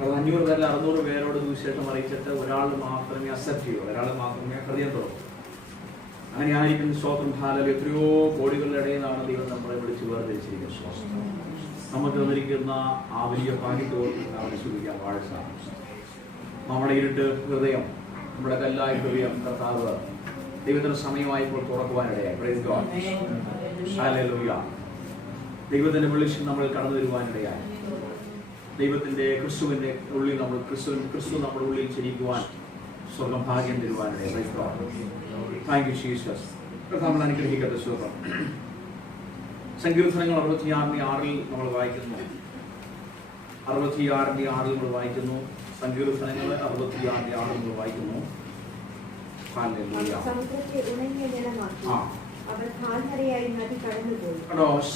500 പേരിൽ 600 പേരോട് സുവിശേഷം അറിയിച്ചിട്ട് ഒരാൾ മാത്രമേ അക്സെപ്റ്റ് ചെയ്യൂ, ഒരാൾ മാത്രമേ ഹൃദയം തുറക്കൂ. അങ്ങനെ ആയിരിക്കും. സ്തോത്രം. ഹല്ലേലൂയ. എത്രയോ കോടികളുടെ ഇടയിൽ നിന്നാണ് ദൈവം നമ്മളെ വിളിച്ച് വേർതിരിച്ചിരിക്കുന്നത്. നമുക്ക് തന്നിരിക്കുന്ന ആ വലിയ ഭാഗ്യത്തോട് അവനെ ശ്രദ്ധിക്കാൻ വാഴ്ച. നമ്മുടെ ഇരുട്ട് ഹൃദയം, നമ്മുടെ കല്ലായ ഹൃദയം കർത്താവ് ദൈവത്തിന് സമയമായപ്പോൾ തുറക്കുവാനിടയായി. Price God. ഹല്ലേലൂയ. ദൈവത്തിന്റെ വെളിച്ചം നമ്മൾ കടന്നു വരുവാനിടയായി. ദൈവത്തിന്റെ ക്രിസ്തുവിന്റെ ഉള്ളിൽ നമ്മൾ ക്രിസ്തു നമ്മുടെ ഉള്ളിൽ ജനിക്കുവാൻ സ്വർഗം ഭാഗ്യം തരുവാനിടയായി. Praise God. Thank you Jesus. നമ്മൾ അനുഗ്രഹിക്കട്ടെ. സ്വർഗം. സങ്കീർത്തനങ്ങൾ 66 നമ്മൾ വായിക്കുന്നു. 66 നമ്മൾ വായിക്കുന്നു. സങ്കീർത്തനങ്ങൾ 66 നമ്മൾ വായിക്കുന്നു.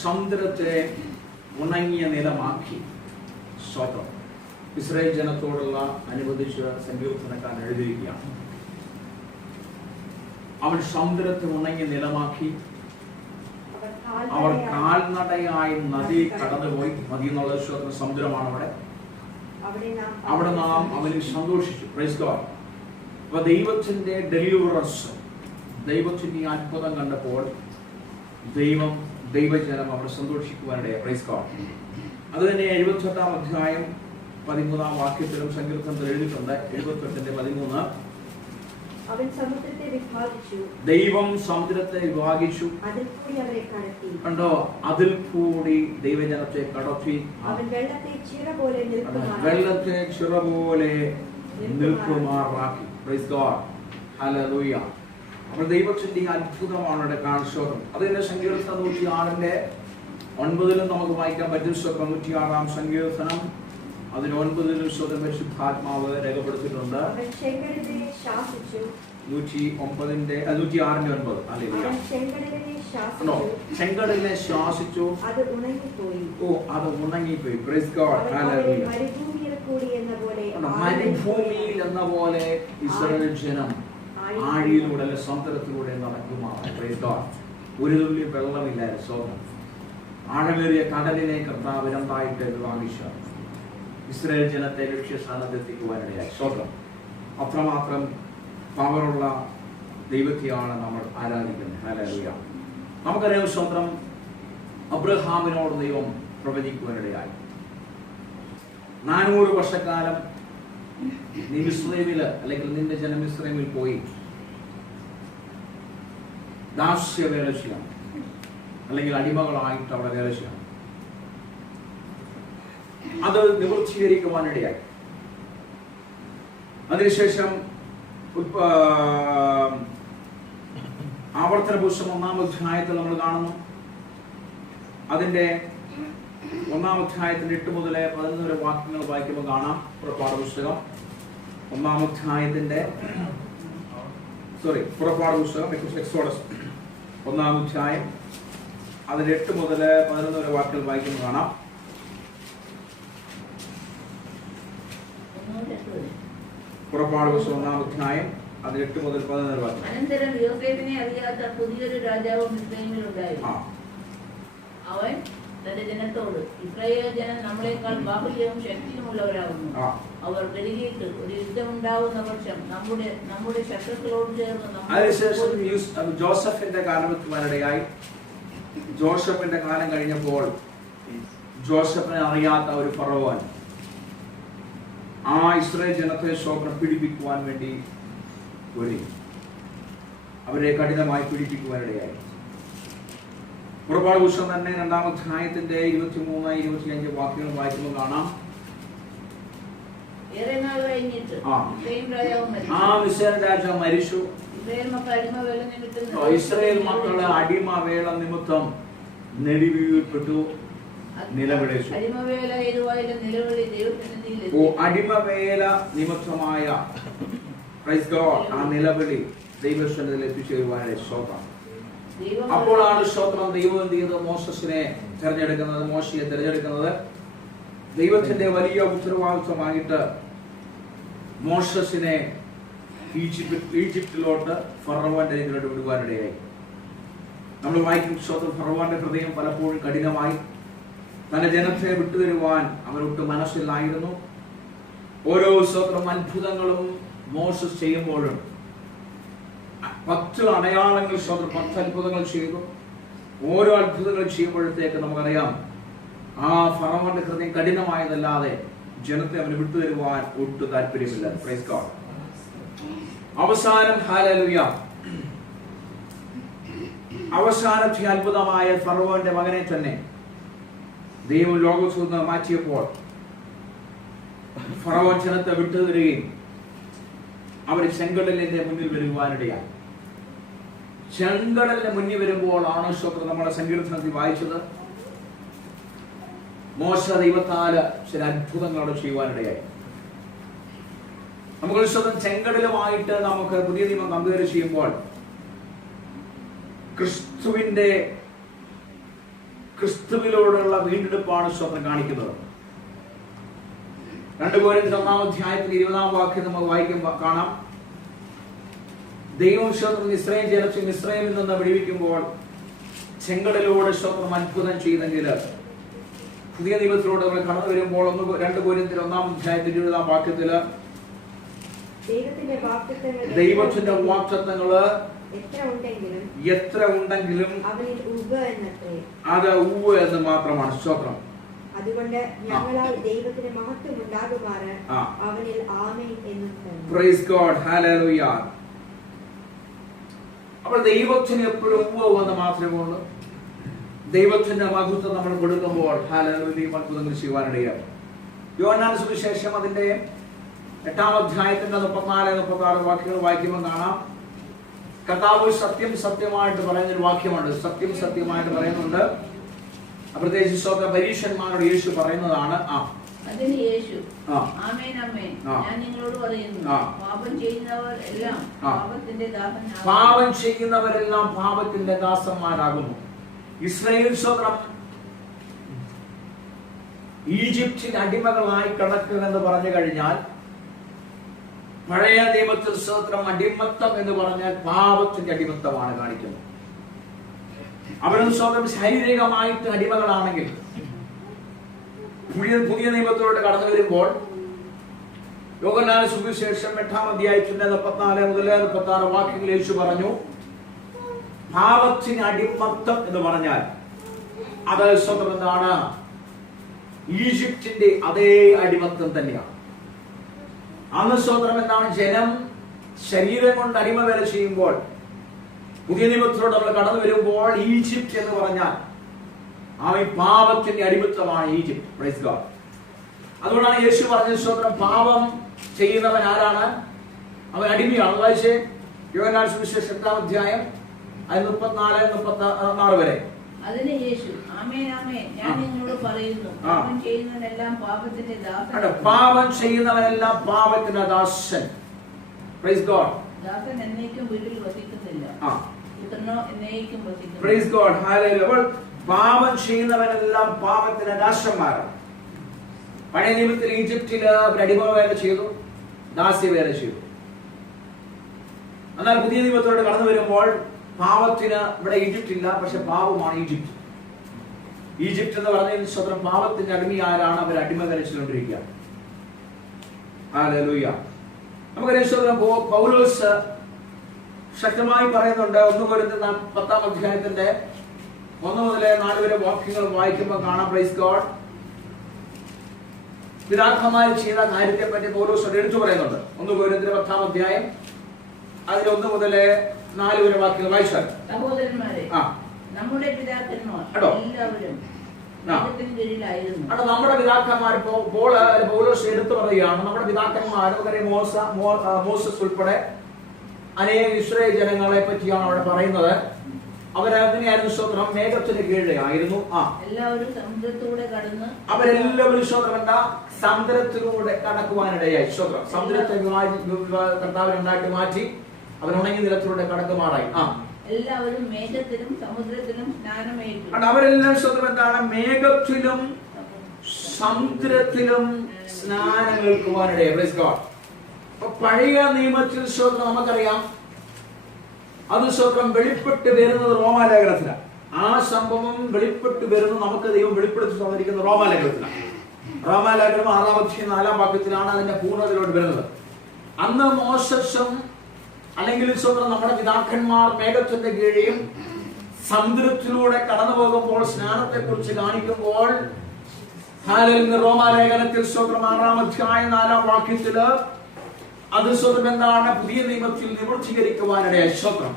സമുദ്രത്തെ ഉണങ്ങിയ നിലമാക്കി. സ്വതം ഇസ്രായേൽ ജനത്തോടുള്ള അനുബന്ധിച്ച് സങ്കീർത്തനക്കാരൻ എഴുതിയിരിക്കുകയാണ്. അവൻ സമുദ്രത്തെ ഉണങ്ങിയ നിലമാക്കി, അവർ കാൽനടയായി നദി കടന്നുപോയി. നദി എന്നുള്ള സ്വതന്ത്ര സമുദ്രമാണ് അവിടെ. അവിടെ നാം അവനിൽ സന്തോഷിച്ചു. Praise God. അപ്പൊ ദൈവത്തിന്റെ ഡെലിവറൻസ്, ദൈവത്തിന്റെ അത്ഭുതം കണ്ടപ്പോൾ ദൈവജനം അവിടെ സന്തോഷിക്കുവാനിടയായി. Praise God. അത് തന്നെ 78-ാം അധ്യായം 13-ാം വാക്യത്തിലും സങ്കീർത്തനത്തിൽ എഴുതിയിട്ടുണ്ട്. 78-13 ദൈവം സമുദ്രത്തെ വിഭാഗിച്ചു, കണ്ടോ, അതിൽ കൂടി ദൈവജനത്തെ കടത്തി വെള്ളത്തെ ചിറ പോലെ നിൽക്കുമാറാക്കി. Price God. ഹല്ലേലൂയ. അപ്പോൾ ദൈവത്തിന്റെ അത്ഭുതമാണ് ഇവിടെ കാണിച്ചത്. അതിന്റെ സങ്കീർത്തനം 106-9 നമുക്ക് വായിക്കാൻ പറ്റും. 106-ാം സങ്കീർത്തനം അതിന് 9 സ്വതം പരിശുദ്ധാത്മാവ് രേഖപ്പെടുത്തിയിട്ടുണ്ട്. 109-ന്റെ 106-ന്റെ 9. ചെങ്കടലിനെ ശാസിച്ചു, അത് ഉണങ്ങിപ്പോയി. Price God. ഹല്ലേലൂയ. മരുഭൂമിയിൽ എന്ന പോലെ ഇസ്രായേൽ ജനം ആഴിയിലൂടെ സമുദ്രത്തിലൂടെ നടക്കുമാണ്. Praise God. ഒരു തുള്ളി വെള്ളമില്ലായിരുന്നു. സ്വന്തം ആഴമേറിയ കടലിനെ കർത്താവ് രണ്ടായിട്ട് വിഭാഗിച്ചു ഇസ്രായേൽ ജനത്തെ ലക്ഷ്യസ്ഥാനത്ത് എത്തിക്കുവാനിടയായി. സ്വന്തം അത്രമാത്രം പവറുള്ള ദൈവത്തെയാണ് നമ്മൾ ആരാധിക്കുന്നത്. ഹല്ലേലൂയ. നമുക്കറിയാം, സ്വന്തം അബ്രഹാമിനോട് ദൈവം പ്രവചിക്കുവാനിടയായി. 400 വർഷക്കാലം നീ മിസ്രൈമില്, അല്ലെങ്കിൽ നിന്റെ ജനം മിസ്രൈമിൽ പോയി ദാസ്യ വേല ചെയ്യാം, അല്ലെങ്കിൽ അടിമകളായിട്ട് അവിടെ വേല ചെയ്യാം. അത് നിവൃത്തീകരിക്കുവാനിടയായി. അതിനുശേഷം ആവർത്തന പുസ്തകം 1-ാം അധ്യായത്തിൽ നമ്മൾ കാണുന്നു. അതിന്റെ 1-ാം അധ്യായത്തിന്റെ 8 മുതൽ 11 വരെ വാക്യങ്ങൾ വായിക്കുമ്പോൾ കാണാം. പുറപ്പാട് പുസ്തകം 1-ാം അധ്യായത്തിന്റെ പുറപ്പാട് പുസ്തകം എക്സോഡസ് 1-ാം അധ്യായം അതിന്റെ 8 മുതൽ 11 വരെ വാക്യങ്ങൾ വായിക്കുമ്പോൾ കാണാം. പുറപ്പാട് പുസ്തകം 1-ാം അധ്യായം അതിൽ 8 മുതൽ 11 വരെ വാക്യം. അനന്തരം യോസേഫിനെ അറിയാത്ത പുതിയൊരു രാജാവ് മിസ്രൈമിൽ ഉണ്ടായിരുന്നു. അവൻ തന്റെ ജനത്തോട്, ഇസ്രായേൽ ജനം നമ്മളെക്കാൾ ബാഹുല്യവും ശക്തിയുമുള്ളവരാകുന്നു. അവർ പെരുകിയിട്ട് ഒരു യുദ്ധമുണ്ടാവുന്ന പക്ഷം നമ്മുടെ ശത്രുക്കളോട് ചേർന്ന്. അതിനുശേഷം ജോസഫിന്റെ കാലത്തിനിടയായി. ജോസഫിന്റെ കാലം കഴിഞ്ഞപ്പോൾ ജോസഫിനെ അറിയാത്ത ഒരു ഫറവോൻ ആ ഇസ്രായേൽ ജനത്തെ സ്വപ്നം പീഡിപ്പിക്കുവാൻ വേണ്ടി ഒരുങ്ങി. അവരെ കഠിനമായി പീഡിപ്പിക്കുവാനിടയായി. പുറപ്പാട് പുസ്തകം തന്നെ 2-ാം അധ്യായത്തിന്റെ 23-25 വാക്യങ്ങൾ വായിക്കുമ്പോൾ കാണാം. മിസ്രൈം രാജാവ് മരിച്ചു. ഇസ്രായേൽ മക്കള് അടിമവേല നിമിത്തം നെടുവീഴ്പ്പെട്ടു, നിലവിളിച്ചു. അടിമവേല നിമിത്തമായ പ്രൈസ് ഗോഡ് ആ നിലവിളി ദൈവസന്നിധിയിൽ എത്തിച്ചേരുവാനായി സ്തോത്രം. അപ്പോഴാണ് സ്തോത്രം ദൈവം എന്ത് ചെയ്തത്? മോശയെ തിരഞ്ഞെടുക്കുന്നത്. ദൈവത്തിന്റെ വലിയ ഉത്തരവാദിത്വമായിട്ട് മോശസിനെ ഈജിപ്തിലോട്ട് ഫറവോന്റെ ഇതിലോട്ട് വിടുവാനിടയായി. നമ്മൾ വായിക്കും സ്തോത്രം, ഫറവോന്റെ ഹൃദയം പലപ്പോഴും കഠിനമായി. തന്റെ ജനത്തെ വിട്ടുതരുവാൻ അവരൊട്ട് മനസ്സിലായിരുന്നു. ഓരോ സ്വത്രം അത്ഭുതങ്ങളും മോശസ് ചെയ്യുമ്പോഴും 10 അടയാളങ്ങൾ സ്വതന്ത്രം 10 അത്ഭുതങ്ങൾ ചെയ്തു. ഓരോ അത്ഭുതങ്ങൾ ചെയ്യുമ്പോഴത്തേക്ക് നമുക്കറിയാം ആ ഫറവോന്റെ ഹൃദയം കഠിനമായതല്ലാതെ ജനത്തെ അവന് വിട്ടുതരുവാൻ ഒട്ടും താല്പര്യമില്ല. Praise God. അവസാനം ഹല്ലേലൂയ, അവസാനത്തെ അത്ഭുതമായ ഫറവോന്റെ മകനെ തന്നെ ദൈവം ലോകത്തിൽ നിന്ന് മാറ്റിയപ്പോൾ ഫറവോൻ ജനത്തെ വിട്ടുതരികയും അവർ ചെങ്കടലിന്റെ മുന്നിൽ വരുവാനിടയായി. ചെങ്കടലിന്റെ മുന്നിൽ വരുമ്പോൾ ആണ് സ്വത്രം നമ്മുടെ സങ്കീർത്തനത്തിൽ വായിച്ചത്, മോശ ദൈവത്താല് ചില അത്ഭുതങ്ങളോട് ചെയ്യുവാനിടയായി. നമുക്ക് സ്വന്തം ചെങ്കടലുമായിട്ട് നമുക്ക് പുതിയ നിയമം കമ്പയർ ചെയ്യുമ്പോൾ ക്രിസ്തുവിനോടുള്ള വീണ്ടെടുപ്പാണ് സ്വന്തം കാണിക്കുന്നത്. 2 Corinthians 1-ാം വാക്യം നമുക്ക് വായിക്കുമ്പോൾ കാണാം, ദൈവം സ്വന്തം ഇസ്രായേൽ ജനത്തെ ഇസ്രായേലിൽ നിന്ന് വിടുവിക്കുമ്പോൾ ചെങ്കടലോട് സ്വന്തം അത്ഭുതം ചെയ്തെങ്കിൽ പുതിയ നിയമത്തിലൂടെ നമ്മൾ കടന്നു വരുമ്പോൾ 2 Corinthians 1-ാം വാക്യത്തില് ദൈവത്തിന്റെ വാഗ്ദത്തങ്ങള് എത്ര ഉണ്ടെങ്കിലും അത് ഉവ്വ് എന്ന് മാത്രമാണ്. സ്തോത്രം. അതുകൊണ്ട് ഞങ്ങളാൽ ദൈവത്തിന് മഹത്വം ഉണ്ടാകുമാറ് അവനിൽ ആമേൻ എന്നും. Price God. ഹല്ലേലൂയ. അപ്പോൾ ദൈവത്തിന് എപ്പോഴും ഉവ്വ് എന്ന് മാത്രമേ ഉള്ളൂ. ദൈവത്തിന്റെ മഹത്വം നമ്മൾ കൊടുക്കുമ്പോൾ ഹല്ലേലൂയ അത്ഭുതങ്ങൾ ചെയ്യുവാനിടയായി. യോഹന്നാന്റെ സുവിശേഷം അതിന്റെ 8-ാം അധ്യായത്തിന്റെ 34-36 വാക്യങ്ങൾ വായിക്കുമ്പോൾ കാണാം, കർത്താവ് സത്യം സത്യമായിട്ട് പറയുന്നൊരു വാക്യമുണ്ട്. സത്യം സത്യമായിട്ട് പറയുന്നുണ്ട്. പ്രത്യേകിച്ച് സ്വന്തം പരീക്ഷന്മാരോട് യേശു പറയുന്നതാണ്. അതിന് യേശു ആമേൻ ആമേൻ ഞാൻ നിങ്ങളോട് പറയുന്നു, പാപം ചെയ്യുന്നവരെല്ലാം പാപത്തിന്റെ ദാസന്മാരാകുന്നു. ഇസ്രായേൽ സ്വത്രം ഈജിപ്തിന്റെ അടിമകളായി കിടക്കുക എന്ന് പറഞ്ഞു കഴിഞ്ഞാൽ, പഴയ നിയമത്തിൽ സ്വത്രം അടിമത്തം എന്ന് പറഞ്ഞാൽ പാപത്തിന്റെ അടിമത്തമാണ് കാണിക്കുന്നത്. അവരും സ്വന്തം ശാരീരികമായിട്ട് അടിമകളാണെങ്കിൽ, പുതിയ നിയമത്തോട് കടന്നു വരുമ്പോൾ യോഹന്നാന്റെ സുവിശേഷം 8-ാം അധ്യായത്തിന്റെ 34 മുതൽ 36 വാക്യങ്ങൾ യേശു പറഞ്ഞു, പാപത്തിന് അടിമത്തം എന്ന് പറഞ്ഞാൽ അത് സ്വന്തം എന്താണ്? ഈജിപ്തിന്റെ അതേ അടിമത്തം തന്നെയാണ്. അന്ന് സ്വതന്ത്രം എന്താണ്? ജനം ശരീരം കൊണ്ട് അടിമ വേല ചെയ്യുമ്പോൾ, പുതിയ നിയമത്തിലൂടെ നമ്മൾ കടന്നു വരുമ്പോൾ ഈജിപ്റ്റ് എന്ന് പറഞ്ഞാൽ പാപത്തിന്റെ അടിമത്തമാണ് ഈജിപ്റ്റ്. Praise God. അതുകൊണ്ടാണ് യേശു പറഞ്ഞ സ്വതന്ത്രം പാപം ചെയ്യുന്നവൻ ആരാണ്? അവൻ അടിമയാണ്. വായിച്ചേ യോഹന്നാന്റെ സുവിശേഷം 8-ാം അധ്യായം 34-36 വരെ. അതിന് യേശു ആമേൻ ആമേൻ ഞാൻ നിങ്ങളോട് പറയുന്നു, പാപം ചെയ്യുന്നവനെല്ലാം പാപത്തിന്റെ ദാസൻ. പാപം ചെയ്യുന്നവനെല്ലാം പാപത്തിന്റെ ദാസൻ. Praise God. ദാസൻ എന്നേക്കും വീട്ടിൽ വസിക്കുന്നില്ല, പുത്രനോ എന്നേക്കും വസിക്കുന്നു. Price God. ഹല്ലേലൂയ. പാപം ചെയ്യുന്നവനെല്ലാം പാപത്തിന്റെ ദാസന്മാരാണ്. പഴയ നിയമത്തിൽ ഈജിപ്തില് അവർ അടിമ വേല ചെയ്തു, ദാസ്യ വേല ചെയ്തു. എന്നാൽ പുതിയ നിയമത്തോട് കടന്നു വരുമ്പോൾ പാപത്തിന് ഇവിടെ ഈജിപ്റ്റ് ഇല്ല, പക്ഷെ പാപമാണ് ഈജിപ്റ്റ്. ഈജിപ്റ്റ് എന്ന് പറഞ്ഞാൽ സ്വന്തം പാപത്തിന്റെ അടിമയാരാണ്? അവർ അടിമ കളിച്ചുകൊണ്ടിരിക്കുക. ഹല്ലേലൂയ. നമുക്കറിയാം പൗലോസ് ശക്തമായി പറയുന്നുണ്ട്. 1 Corinthians 10-ാം അധ്യായത്തിന്റെ 1 മുതൽ 4 വരെ വാക്യങ്ങൾ വായിക്കുമ്പോൾ കാണാം, പ്രൈസ് ഗോഡ്, പിതാക്കന്മാർ ചെയ്ത കാര്യത്തെ പറ്റി പൗലോസ് എടുത്തു പറയുന്നുണ്ട്. 1 Corinthians 10-ാം അധ്യായം അതിൽ 1 മുതൽ 4 വരെ വാക്യങ്ങൾ വായിച്ചാൽ, സഹോദരന്മാരെ, നമ്മുടെ പിതാക്കന്മാർ എല്ലാവരും നമ്മുടെ പിതാക്കന്മാർ പൗലോസ് എടുത്തു പറയുകയാണ്. നമ്മുടെ പിതാക്കന്മാർ മോസസ് ഉൾപ്പെടെ അനേക ഇസ്രായേൽ ജനങ്ങളെ പറ്റിയാണ് അവിടെ പറയുന്നത്. അവരങ്ങനെയായിരുന്നു. സ്വത്രം മേഘത്തിന് കീഴേ ആയിരുന്നു. എല്ലാവരും സമുദ്രത്തിലൂടെ കടന്ന് അവരെല്ലാവരും സ്വത്രം എന്താ? സമുദ്രത്തിലൂടെ കടക്കുവാനിടയായി. സ്വത്രം സമുദ്രത്തെ കർത്താവിനുണ്ടാക്കി മാറ്റി അവരുണങ്ങി നിലത്തിലൂടെ കടക്കുമാറായി. എല്ലാവരും മേഘത്തിലും സമുദ്രത്തിലും സ്നാനമേറ്റു. അവരെല്ലാം സ്വന്തം എന്താണ്? മേഘത്തിലും സമുദ്രത്തിലും സ്നാനമേൽക്കുവാനിടയായി. Praise God. പഴയ നിയമത്തിൽ സ്വന്തം നമുക്കറിയാം, അത് സ്വന്തം വെളിപ്പെട്ട് വരുന്നത് റോമാലേഖനത്തിലാണ്. ആ സംഭവം വെളിപ്പെട്ട് വരുന്നത് നമുക്ക് ദൈവം വെളിപ്പെടുത്തി തന്നിരിക്കുന്ന റോമാലേഖനത്തിലാണ്. റോമാലേഖനം 6:4 അതിന്റെ പൂർണ്ണതയിലോട്ട് വരുന്നത്. അന്ന് മോശസും അല്ലെങ്കിൽ നമ്മുടെ പിതാക്കന്മാർ മേഘത്തിന്റെ കീഴിൽ സമുദ്രത്തിലൂടെ കടന്നു പോകുമ്പോൾ സ്നാനത്തെ കുറിച്ച് കാണിക്കുമ്പോൾ റോമാലേഖനത്തിൽ 6:4 അത് എന്താണ്? പുതിയ നിയമത്തിൽ നിവർത്തീകരിക്കുവാനിടയായ സ്തോത്രം.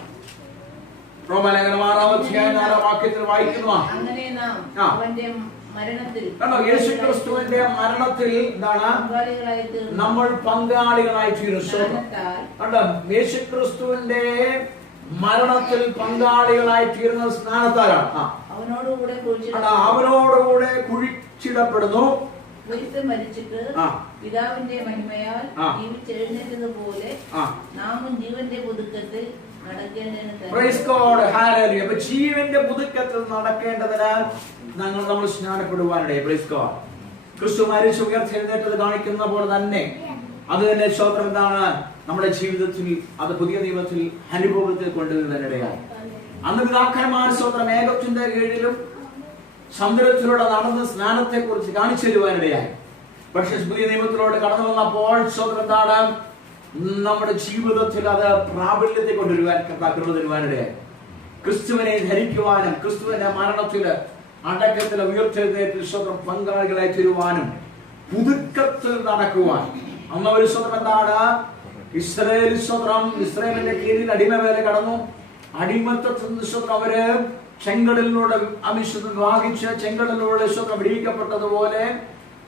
റോമാലേഖനം 6:4 വായിക്കുന്നു. യേശുക്രിസ്തുവിന്റെ മരണത്തിൽ എന്താണ്? നമ്മൾ പങ്കാളികളായി തീരുന്നു. യേശുക്രിസ്തുവിന്റെ മരണത്തിൽ പങ്കാളികളായി തീരുന്ന സ്നാനത്താലാണ്. അവനോടുകൂടെ കുഴിച്ചിടപ്പെടുന്നു. മരിച്ചിട്ട് പിതാവിന്റെ മഹിമയാൽ ജീവിച്ചെഴുന്നേറ്റതുപോലെ നാമും ജീവന്റെ പുതുക്കത്തിൽ ജീവന്റെ പുതുക്കത്തിൽ നടക്കേണ്ടതിനാൽ നമ്മൾ സ്നാനപ്പെടുവാനിടയെ. ക്രിസ്തു മരിച്ചു ഉയർത്തെഴുന്നേറ്റത് കാണിക്കുന്ന പോലെ തന്നെ അത് തന്നെ സ്തോത്രം എന്താണ്? നമ്മുടെ ജീവിതത്തിൽ അത് പുതിയ നിയമത്തിൽ അനുഭവത്തിൽ കൊണ്ടുവരുന്നതിനിടയായി. അന്ന് പിതാക്കന്മാർ സ്തോത്രം മേഘത്തിന്റെ കീഴിലും സമുദ്രത്തിലൂടെ നടന്ന് സ്നാനത്തെ കുറിച്ച് കാണിച്ചു തരുവാനിടയായി. പക്ഷെ പുതിയ നിയമത്തിലൂടെ കടന്നു വന്നപ്പോൾ സ്തോത്രം എന്താണ്? നമ്മുടെ ജീവിതത്തിൽ അത് പ്രാബല്യത്തെ കൊണ്ടുവരുവാൻ കൃപ തരുവാനിടയായി. ക്രിസ്തുവിനെ ധരിക്കുവാനും ക്രിസ്തുവിന്റെ മരണത്തില് അടക്കത്തില് ഉയർത്തെഴുന്നേറ്റിൽ സ്വന്തം പങ്കാളികളായി തീരുവാനും പുതുക്കത്തിൽ നടക്കുവാൻ. അന്ന് ഒരു സ്വന്തം എന്താണ്? ഇസ്രായേലിന്റെ കീഴിൽ അടിമവേല കടന്നു. അടിമത്തത്തിൽ സ്വന്തം അവര് ചെങ്കടലിലൂടെ വാങ്ങിച്ച് ചെങ്കടലിലൂടെ സ്വന്തം വിടിയിക്കപ്പെട്ടതുപോലെ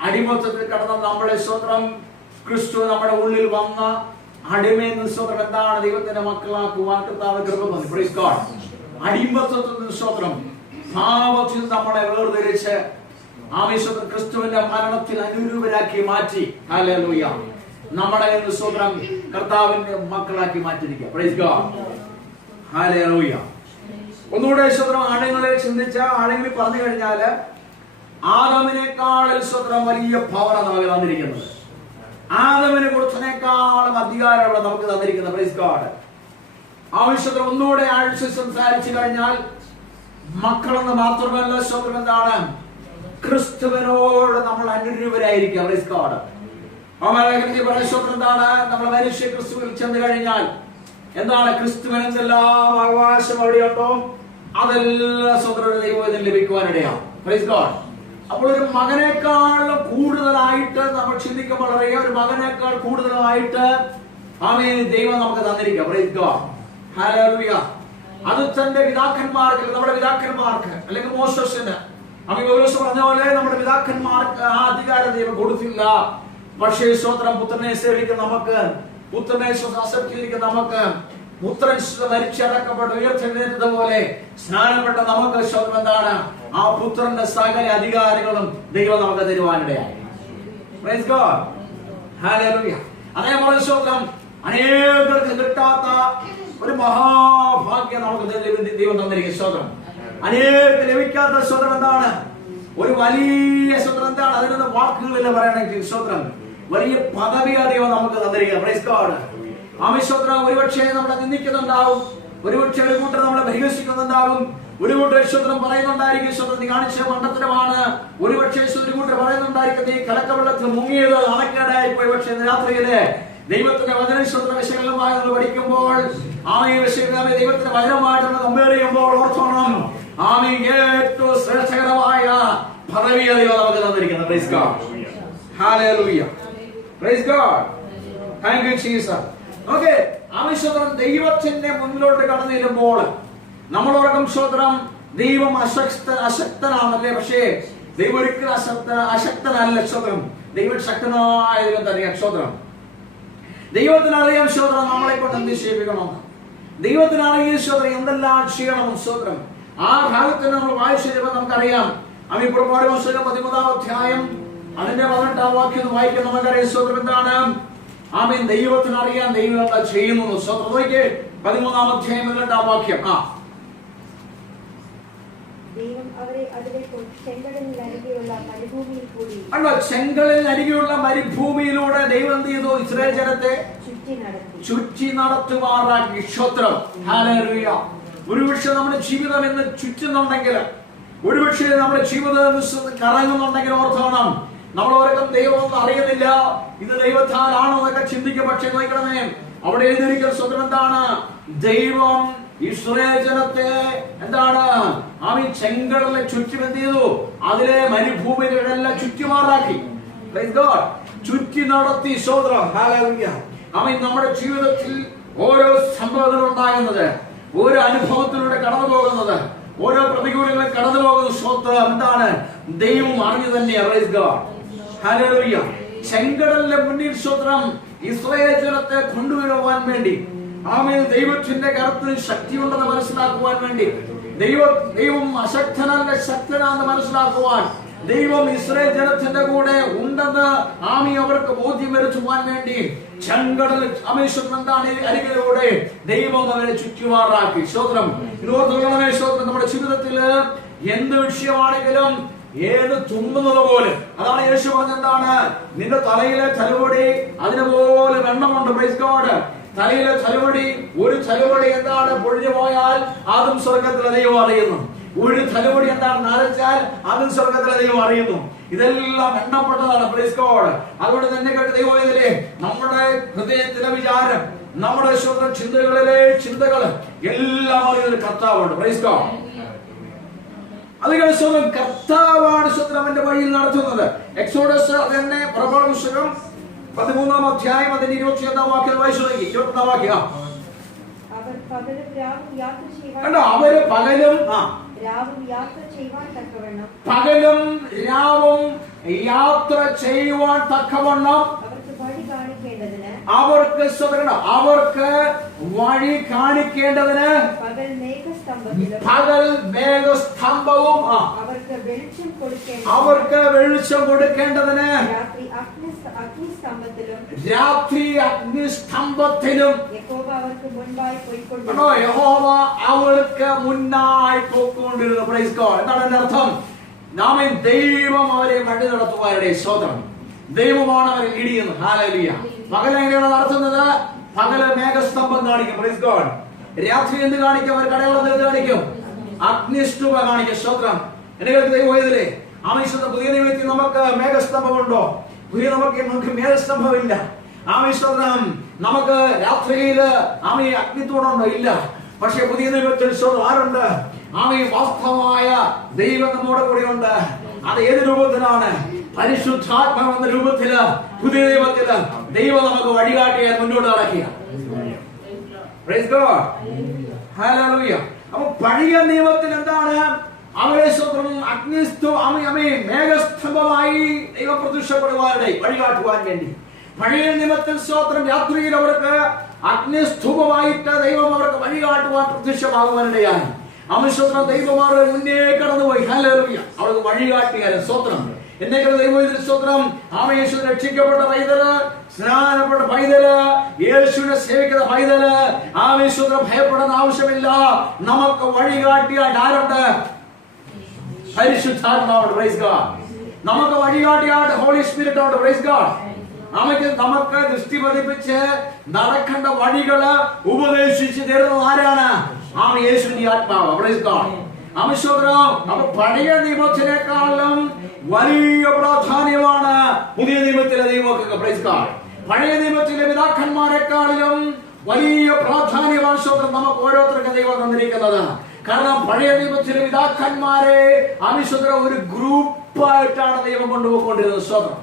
അടിമത്തത്തിൽ കടന്ന നമ്മളെ സ്വന്തം ക്രിസ്തു നമ്മുടെ ഉള്ളിൽ വന്ന അടിമയിൽ നിന്ന് സ്വന്തം എന്താണ്? ദൈവത്തിന്റെ മക്കളാക്കുവാൻ കർത്താവ് കൃപ തന്നു. Praise God. അടിമത്തത്തിൽ നിന്ന് സ്വന്തം പാപത്തിൽ നമ്മളെ വേർതിരിച്ച് ആമേശ്വരം ക്രിസ്തുവിന്റെ മരണത്തിൽ അനുരൂപരാക്കി മാറ്റി. ഹല്ലേലൂയ. നമ്മുടെ സ്വന്തം കർത്താവിന്റെ മക്കളാക്കി മാറ്റിയിരിക്കുക. Praise God. ഹല്ലേലൂയ. ഒന്നുകൂടെ സ്വന്തം ആഴങ്ങളെ ചിന്തിച്ച ആഴങ്ങളിൽ പറഞ്ഞു കഴിഞ്ഞാല് ആദമിനേക്കാളിൽ സ്വന്തം വലിയ പവറാണ് നമുക്ക് തന്നിരിക്കുന്നത്. ആദമിന് കൊടുത്തതിനേക്കാളും അധികാരമാണ് നമുക്ക് തന്നിരിക്കുന്നത്. Praise God. ആവശ്യത്തിന് ഒന്നുകൂടെ ആഴ്ച സംസാരിച്ചു കഴിഞ്ഞാൽ മക്കളെന്ന് മാത്രമല്ല സ്വന്തം എന്താണ്? ക്രിസ്തുവിനോട് നമ്മൾ അനുരൂപരായിരിക്കുക. Praise God. എന്താണ്? നമ്മൾ മനുഷ്യ ക്രിസ്തുവിൽ ചെന്ന് കഴിഞ്ഞാൽ എന്താണ്? ക്രിസ്തുവിന് എന്തെല്ലാം അവകാശം അവിടെയുണ്ടോ അതെല്ലാം സ്വന്തം ദൈവത്തിൽ ലഭിക്കുവാനിടയാണ്. Praise God. അപ്പോൾ ഒരു മകനേക്കാൾ കൂടുതലായിട്ട് നമ്മൾ ചിന്തിക്കുമ്പോൾ അറിയാം, ഒരു മകനേക്കാൾ കൂടുതലായിട്ട് ദൈവം നമുക്ക് തന്നിരിക്കുക. Price God. ഹല്ലേലൂയ. അത് തന്റെ പിതാക്കന്മാർക്ക്, നമ്മുടെ പിതാക്കന്മാർക്ക് അല്ലെങ്കിൽ മോശസിന് പറഞ്ഞ പോലെ നമ്മുടെ പിതാക്കന്മാർക്ക് ആ അധികാരം ദൈവം കൊടുത്തില്ല. പക്ഷേ സ്വന്തം പുത്രനെ സേവിക്കുന്ന നമുക്ക്, പുത്രനെ അസപ്റ്റിയിരിക്കുന്ന നമുക്ക്, പുത്രൻ മരിച്ചടക്കപ്പെട്ട് ഉയർത്തെഴുന്നേറ്റതുപോലെ സ്നാനപ്പെട്ട നമുക്ക് സ്വന്തം എന്താണ്? ആ പുത്രന്റെ സകല അധികാരങ്ങളും ദൈവം നമുക്ക് തരുവാനിടയായി. Praise God. ഹല്ലേലൂയ. അതേപോലെ സ്വന്തം അനേകർക്ക് കിട്ടാത്ത ഒരു മഹാഭാഗ്യം നമുക്ക് ദൈവം തന്നിരിക്കും. സ്വന്തം അനേകർക്ക് ലഭിക്കാത്ത സ്വന്തം എന്താണ്? ഒരു വലിയ സ്വന്തം എന്താണ്? അതിനൊന്ന് വാക്കുകളിൽ പറയണമെങ്കിൽ സ്വന്തം വലിയ പദവിയാ ദൈവം നമുക്ക് തന്നിരിക്കുക. Praise God. ആമേശ്വരം ഒരുപക്ഷെ നമ്മളെ നിന്ദിക്കുന്നുണ്ടാവും, ഒരുപക്ഷെ ഒരു കൂട്ടർ നമ്മളെ പരിഹസിക്കുന്നുണ്ടാവും, ഒരു കൂട്ടർ സ്വത്രം പറയുന്നുണ്ടായിരിക്കും സ്വത്രം നീ കാണിച്ച മണ്ടത്തരമാണ്, ഒരുപക്ഷെ ഒരു കൂട്ടർ പറയുന്നുണ്ടായിരിക്കും നീ കലക്കവെള്ളത്തിൽ മുങ്ങിയത് അണക്കേടായി പോയി. പക്ഷെ രാത്രിയില് ദൈവത്തിന്റെ വചനശ്വത്ര വിശകലനമായി നമ്മൾ പഠിക്കുമ്പോൾ ദൈവത്തിന്റെ വചനമായിട്ട് നമ്മൾ കമ്പയർ ചെയ്യുമ്പോൾ ഓർത്തോണം ഏറ്റവും ശ്രേഷ്ഠകരമായ പദവിയെ ദൈവം നമുക്ക് തന്നിരിക്കുന്നത്. Price God. Hallelujah. Price God. Thank you Jesus. Okay, ആവശ്യം ദൈവത്തിന്റെ മുന്നിലോട്ട് കടന്നു ചെല്ലുമ്പോൾ നമ്മളോടൊപ്പം സ്വത്രം ദൈവം അശക്തനാണല്ലേ? പക്ഷേ ദൈവം ഒരിക്കലും അശക്തനല്ല. സ്വത്രം ദൈവം ശക്തനായ ദൈവം തന്നെയാണ്. സ്വത്രം ദൈവത്തിനറിയാം സ്വത്രം നമ്മളെ കൊണ്ട് എന്ത് ചെയ്യിപ്പിക്കണം, ദൈവത്തിനറിയ സ്വത്രം എന്തെല്ലാം ചെയ്യണം. സ്വത്രം ആ ഭാഗത്തിന് നമ്മൾ വായിച്ചപ്പോൾ നമുക്കറിയാം. പുറപ്പാട് പുസ്തകം 13-ാം അധ്യായം അതിന്റെ 18-ാം വാക്യം വായിക്കാൻ നമുക്കറിയാം. സ്വത്രം എന്താണ്? ആമേൻ. ദൈവത്തിനറിയാം ദൈവം എന്താ ചെയ്യുന്നു. സ്വത്രം നോക്കിയേ 13-ാം അധ്യായം 18-ാം വാക്യം. ചെങ്കടലിൽ അരികെയുള്ള മരുഭൂമിയിലൂടെ ദൈവം എന്ത് ചെയ്തു? ഇസ്രായേൽ ജനത്തെ ചുറ്റി നടത്തുമാറാക്കി. സ്തോത്രം. ഹല്ലേലൂയ. ഒരുപക്ഷെ നമ്മുടെ ജീവിതം എന്ന് ചുറ്റുന്നുണ്ടെങ്കിൽ, ഒരുപക്ഷെ നമ്മുടെ ജീവിതം കറങ്ങുന്നുണ്ടെങ്കിൽ ഓർത്തോണം നമ്മൾ ഓരോരുത്തരും ദൈവമൊന്നും അറിയുന്നില്ല, ഇത് ദൈവത്താലാണോ എന്നൊക്കെ ചിന്തിക്കും. പക്ഷെ നോക്കണമേ, അവിടെ എഴുതിയിരിക്കുന്ന സ്വന്തം എന്താണ്? ദൈവം ഇസ്രായേൽ ജനത്തെ എന്താണ് ആമീൻ ചെങ്കടലിനെ ചുറ്റും എന്ത് ചെയ്തു? അതിലെ മരുഭൂമികളെല്ലാം ചുറ്റുമാറാക്കി. Praise God. ചുറ്റി നടത്തി. സ്തോത്രം. ഹല്ലേലൂയ. ആമീൻ. നമ്മുടെ ജീവിതത്തിൽ ഓരോ സംഭവങ്ങൾ ഉണ്ടാകുന്നത്, ഓരോ അനുഭവത്തിലൂടെ കടന്നു പോകുന്നത്, ഓരോ പ്രതികൂലങ്ങളും കടന്നു പോകുന്ന സ്തോത്രം എന്താണ്? ദൈവം അറിഞ്ഞു തന്നെയാണ്. Price God. ഹല്ലേലൂയ. ചെങ്കടലിന്റെ മുന്നിൽ സ്തോത്രം ഇസ്രായേൽ ജനത്തെ കൊണ്ടുവരുവാൻ വേണ്ടി, ആമേൻ, ദൈവത്തിന്റെ കരത്തിൽ ശക്തിയുണ്ടെന്ന് മനസ്സിലാക്കുവാൻ വേണ്ടി, ദൈവം അശക്തനല്ല ശക്തനാണെന്ന് മനസ്സിലാക്കുവാൻ, ദൈവം ഇസ്രായേൽ ജനത്തിന്റെ കൂടെ ഉണ്ടെന്ന് ആമി അവർക്ക് ബോധ്യം വരുത്തുവാൻ വേണ്ടി ചെങ്കടൽ എന്താണ് അരികിലൂടെ ദൈവം അവരെ ചുറ്റുമാറാക്കി. സ്തോത്രം. ഇതോർത്തുകൊള്ളണമേ. സ്തോത്രം. നമ്മുടെ ജീവിതത്തിൽ എന്ത് വിഷയമാണെങ്കിലും ഏത് തുമ്മുന്നത് പോലെ, അതാണ് യേശു പറഞ്ഞെന്താണ്? നിന്റെ തലയിലെ തലമുടി അതിനുപോലെ വെണ്ണമുണ്ട്. Praise God. തലയിലെ തലമുടി, ഒരു തലമുടി എന്താണ് പൊഴിഞ്ഞു പോയാൽ അതും സ്വർഗത്തിലെ ദൈവം അറിയുന്നു. ഒരു തലമുടി എന്താണ് നരച്ചാൽ അതും സ്വർഗത്തിലെ ദൈവം അറിയുന്നു. ഇതെല്ലാം എണ്ണപ്പെട്ടതാണ്. Praise God. അതുകൊണ്ട് തന്നെ കേട്ട് ദൈവത്തിലെ നമ്മുടെ ഹൃദയത്തിലെ വിചാരം, നമ്മുടെ ചിന്തകളിലെ ചിന്തകൾ എല്ലാം അറിയുന്ന കർത്താവുണ്ട്. Praise God. അതുകൊണ്ട് സ്വന്തം കർത്താവാണ് സ്വന്തം അവന്റെ വഴിയിൽ നടത്തുന്നത്. എക്സോഡസ് തന്നെ പ്രബോധന പുസ്തകം 13-ാം അധ്യായം അതിന്റെ 21-ാം വാക്യം വായിച്ചു നോക്കി. 21-ാം വാക്യം. അവര് പകലും രാവും യാത്ര ചെയ്യുവാൻ തക്കവണ്ണം അവർക്ക് വഴി കാണിക്കേണ്ടതിന് പകൽ മേഘസ്തംഭവും അവർക്ക് വെളിച്ചം കൊടുക്കേണ്ടതിന് രാത്രി അഗ്നിസ്തംഭത്തിലും യഹോവ അവർക്ക് മുന്നായി പോയിക്കൊണ്ടിരുന്നു. Praise God. എന്താണ് അതിന്റെ അർത്ഥം? നാമൻ ദൈവം അവരെ വഴി നടത്തുവാരുടെ സ്വതം ദൈവമാണ് അവരെ ലീഡ് ചെയ്യുന്നത്. ഹല്ലേലൂയ. പകൽ എങ്ങനെയാണ് നടത്തുന്നത്? പകല് മേഘസ്തംഭം കാണിക്കും. Praise God. രാത്രി എന്ത് കാണിക്കും? അവർ കടകളും എന്ത് കാണിക്കും? അഗ്നിസ്തംഭ കാണിക്കും. സ്തോത്രം. എന്നെ ദൈവത്തിലെ ആമേശ്വരം പുതിയ നിയമത്തിൽ നമുക്ക് മേഘസ്തംഭമുണ്ടോ? നമുക്ക് മേഘസ്തംഭമില്ല. ആമേശ്വരം നമുക്ക് രാത്രിയിൽ അഗ്നിത്തോടുണ്ടോ? ഇല്ല. പക്ഷെ പുതിയ നിയമത്തിൽ ആരുണ്ട്? വാസ്തവമായ ദൈവം നമ്മുടെ കൂടെ ഉണ്ട്. അത് ഏത് രൂപത്തിലാണ്? പരിശുദ്ധാത്മാവ് എന്ന രൂപത്തില് പുതിയ നിയമത്തില് ദൈവം നമുക്ക് വഴികാട്ടിയാൽ മുന്നോട്ട് നടക്കുക. Price God. ഹല്ലേലൂയ. അപ്പൊ പഴയ നിയമത്തിൽ എന്താണ്? മേഘസ്തംഭമായി ദൈവം പ്രത്യക്ഷപ്പെടുവാരുടെ വഴികാട്ടുവാൻ വേണ്ടി. പഴയ നിയമത്തിൽ സ്തോത്രം രാത്രിയിൽ അവർക്ക് അഗ്നിസ്തൂപമായിട്ട് ദൈവം അവർക്ക് വഴികാട്ടുവാൻ പ്രത്യക്ഷമാകുവാനിടയായി. അമിശ്വത്രം ദൈവമാരുടെ മുന്നേ കടന്നുപോയി. ഹല്ലേലൂയ. അവർക്ക് വഴികാട്ടിയാലും സ്തോത്രം. എന്നേക്കുള്ള ദൈവത്തിന്റെ സ്തോത്രം. യേശു രക്ഷിക്കപ്പെട്ട പൈതല്, സ്നാനപ്പെട്ട പൈതല്, യേശുവിനെ സേവിക്കുന്ന പൈതല്, യേശുവിനെ ഭയപ്പെടാൻ ആവശ്യമില്ല. നമുക്ക് വഴികാട്ടിയായിട്ട് ആരുണ്ട്? പരിശുദ്ധാത്മാവുണ്ട്. Praise God. നമുക്ക് വഴികാട്ടിയായിട്ട് ഹോളി സ്പിരിറ്റ് ഉണ്ട്. Praise God. നമുക്ക് ദൃഷ്ടി പതിപ്പിച്ച് നടക്കേണ്ട വഴികള് ഉപദേശിച്ച് തരുന്നത് ആരാണ്? യേശുവിന്റെ ആത്മാവ്. Price God. പഴയ നിയമത്തിനേക്കാളും വലിയ പ്രാധാന്യമാണ് പുതിയ നിയമത്തിലെ ദൈവമൊക്കെ. Price God. പഴയ നിയമത്തിലെ പിതാക്കന്മാരെക്കാളിലും വലിയ പ്രാധാന്യമാണ് സ്വന്തം നമുക്ക് ഓരോരുത്തർക്കും ദൈവം തന്നിരിക്കുന്നത്. കാരണം പഴയ നിയമത്തിലെ പിതാക്കന്മാരെ ഒരു ഗ്രൂപ്പായിട്ടാണ് ദൈവം കൊണ്ടുപോയിക്കൊണ്ടിരുന്നത്. സ്വന്തം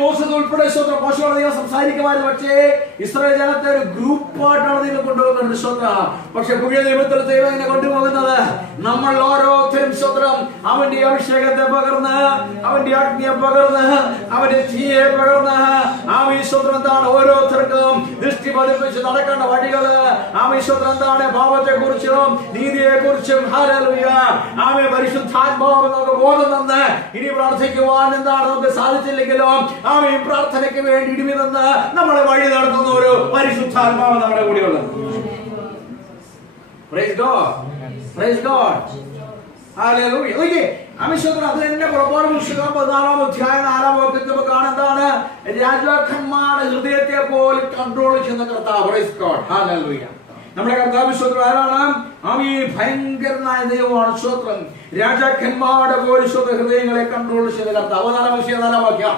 മോശം ഉൾപ്പെടെ സ്വന്തം മോശമാണ് ദൈവം സംസാരിക്കുമായിരുന്നു. പക്ഷേ ഇസ്രായേൽ ജനത്തെ ഒരു ഗ്രൂപ്പായിട്ടാണ് ദൈവം കൊണ്ടുപോകുന്നത്. സ്വന്തം പക്ഷെ പുതിയ ദൈവത്തിൽ ദൈവം എങ്ങനെ കൊണ്ടുപോകുന്നത്? നമ്മൾ ഓരോരുത്തരും സ്വന്തം അവന്റെ അഭിഷേകത്തെ പകർന്ന്, അവന്റെ അഗ്നിയെ പകർന്ന്, അവന്റെ തീയെ പകർന്ന് സ്വന്തം എന്താണ് ഓരോരുത്തർക്കും ദൃഷ്ടി പതിപ്പിച്ച് നടക്കേണ്ട വഴികള് സ്വന്തം എന്താണ് പാപത്തെ കുറിച്ചും നീതിയെ കുറിച്ചും പരിശുദ്ധാത്മാവ് നമുക്ക് ബോധം തന്ന് ഇനി പ്രാർത്ഥിക്കുവാൻ എന്താണ് നമുക്ക് സാധിച്ചില്ലെങ്കിലും പ്രാർത്ഥനയ്ക്ക് വേണ്ടി ഇടിമി നിന്ന് നമ്മളെ വഴി നടത്തുന്ന ഒരു പരിശുദ്ധാത്മാവ് നമ്മുടെ കൂടെയുള്ളത്. Price God. Praise God. Hallelujah. Okay. അത് തന്നെ പ്രബോധന പുസ്തകം 14-ാം അധ്യായം 4-ാം വാക്യത്തിൽ നമുക്ക് കാണുന്നതാണ് രാജാക്കന്മാരുടെ ഹൃദയത്തെ പോലും കൺട്രോൾ ചെയ്യുന്ന കർത്താവ്. Price God. ഹല്ലേലൂയ. നമ്മുടെ കർത്താവ് ആരാണ്? ആമേൻ. ഭയങ്കരനായ ദൈവമാണ്. സ്തോത്രം. രാജാക്കന്മാരുടെ പോലും ഹൃദയങ്ങളെ കൺട്രോൾ ചെയ്ത കർത്താവ്. അവതാര വിഷയം വാക്യം.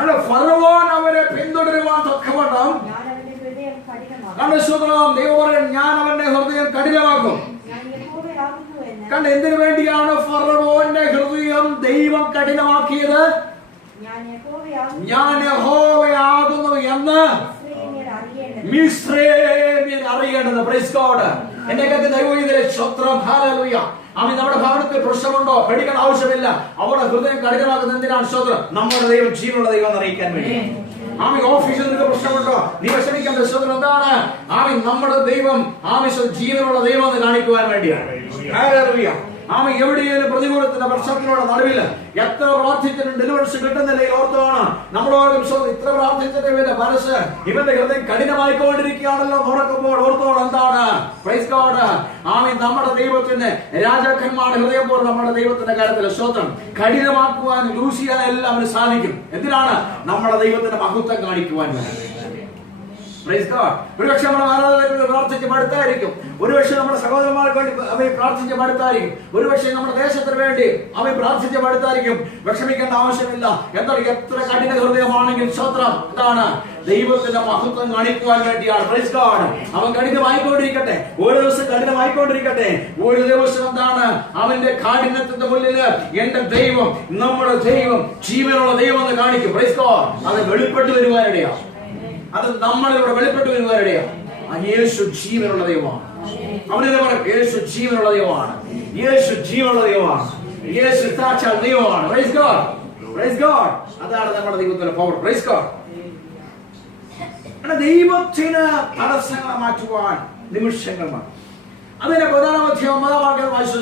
അല്ല, ഫറവോൻ അവരെ പിന്തുടരുവാൻ തക്കവണ്ണം ദൈവം പറയാൻ, ഞാൻ അവന്റെ ഹൃദയം കഠിനമാക്കും. കണ്ട, എന്തിനു വേണ്ടിയാണ് ഫറവോന്റെ ഹൃദയം ദൈവം കഠിനമാക്കിയത്? ഞാൻ യഹോവയാകുന്നു എന്ന് മിസ്രയീമ്യർ അറിയേണ്ടത്. Praise God. എന്നെയൊക്കെ ദൈവത്തിലെ സ്വത്രം. ഹല്ലേലൂയ. ആമേൻ. നമ്മുടെ ഭവനത്തിൽ പ്രശ്നമുണ്ടോ? പേടിക്കേണ്ട ആവശ്യമില്ല. അവിടെ ഹൃദയം കഠിനമാക്കുന്നത് എന്തിനാണ്? സ്വത്രം. നമ്മുടെ ദൈവം ജീവനുള്ള ദൈവം അറിയിക്കാൻ വേണ്ടി. ആമേൻ. ഓഫീസിൽ നിങ്ങൾക്ക് പ്രശ്നമുണ്ടോ? നീ വിഷമിക്കേണ്ട. സ്വത്രം എന്താണ്? ആമേൻ. നമ്മുടെ ദൈവം ജീവനുള്ള ദൈവം എന്ന് കാണിക്കുവാൻ വേണ്ടിയാണ്. ഹല്ലേലൂയ. ആമേൻ. എവിടെയെങ്കിലും പ്രതികൂലത്തിന്റെ പ്രശ്നത്തിനുള്ള നടുവിൽ എത്ര പ്രാർത്ഥിച്ചിട്ടും ഡെലിവറൻസ് കിട്ടുന്നില്ല. ഓർത്തോണം, നമ്മളോടും ഇത്ര പ്രാർത്ഥിച്ചിട്ട് ഇവന്റെ മനസ്സ്, ഇവന്റെ ഹൃദയം കഠിനമായിക്കൊണ്ടിരിക്കുകയാണല്ലോ തുറക്കുമ്പോൾ ഓർത്തോണം എന്താണ്? Praise God. ആമേൻ. നമ്മുടെ ദൈവത്തിന് രാജാക്കന്മാരുടെ ഹൃദയം പോലെ നമ്മുടെ ദൈവത്തിന്റെ കാര്യത്തിൽ സ്വന്തം കഠിനമാക്കുവാൻ ലൂസ് ചെയ്യാൻ എല്ലാവരും സാധിക്കും. എന്തിനാണ്? നമ്മുടെ ദൈവത്തിന്റെ മഹത്വം കാണിക്കുവാൻ വേണ്ടി. ഒരുപക്ഷെ നമ്മുടെ ആരാധകർക്ക് പ്രാർത്ഥിച്ച് മടുത്തായിരിക്കും. ഒരുപക്ഷെ നമ്മുടെ സഹോദരന്മാർക്ക് വേണ്ടി അവയെ പ്രാർത്ഥിച്ച് മടുത്തായിരിക്കും. ഒരുപക്ഷെ നമ്മുടെ ദേശത്തിന് വേണ്ടി അവയെ പ്രാർത്ഥിച്ച് മടുത്തായിരിക്കും. വിഷമിക്കേണ്ട ആവശ്യമില്ല. എന്താണ്? എത്ര കഠിന ഹൃദയമാണെങ്കിൽ സ്വത്രം എന്താണ്? ദൈവത്തിന്റെ മഹത്വം കാണിക്കുവാൻ വേണ്ടിയാണ്. Praise God. അവൻ കഠിനമായിക്കൊണ്ടിരിക്കട്ടെ. ഓരോ ദിവസം കഠിനമായിക്കൊണ്ടിരിക്കട്ടെ. ഒരു ദിവസം എന്താണ്? അവന്റെ കാഠിന്യത്തിന്റെ മുന്നിൽ എന്റെ ദൈവം, നമ്മുടെ ദൈവം ജീവനുള്ള ദൈവം എന്ന് കാണിക്കും. Praise God. അത് വെളിപ്പെട്ടു വരുവാനിടയാണ്. അത് നമ്മളിവിടെ വെളിപ്പെട്ടു വരുവാനിടയാണ്. യേശു ജീവനുള്ള ദൈവമാണ്. അവനെ പറയും, യേശു ജീവനുള്ള ദൈവമാണ്. യേശു ജീവനുള്ള ദൈവമാണ്. യേശു സാക്ഷാൽ ദൈവമാണ്. Price God. Praise God. അതാണ് നമ്മുടെ ദൈവത്തിന്റെ പവർ. Praise God. ദൈവത്തിന് തടസ്സങ്ങളെ മാറ്റുവാൻ നിമിഷങ്ങൾ. അതിന്റെ 14-ാം അധ്യായം 9-ാം വാക്യം വായിച്ചു.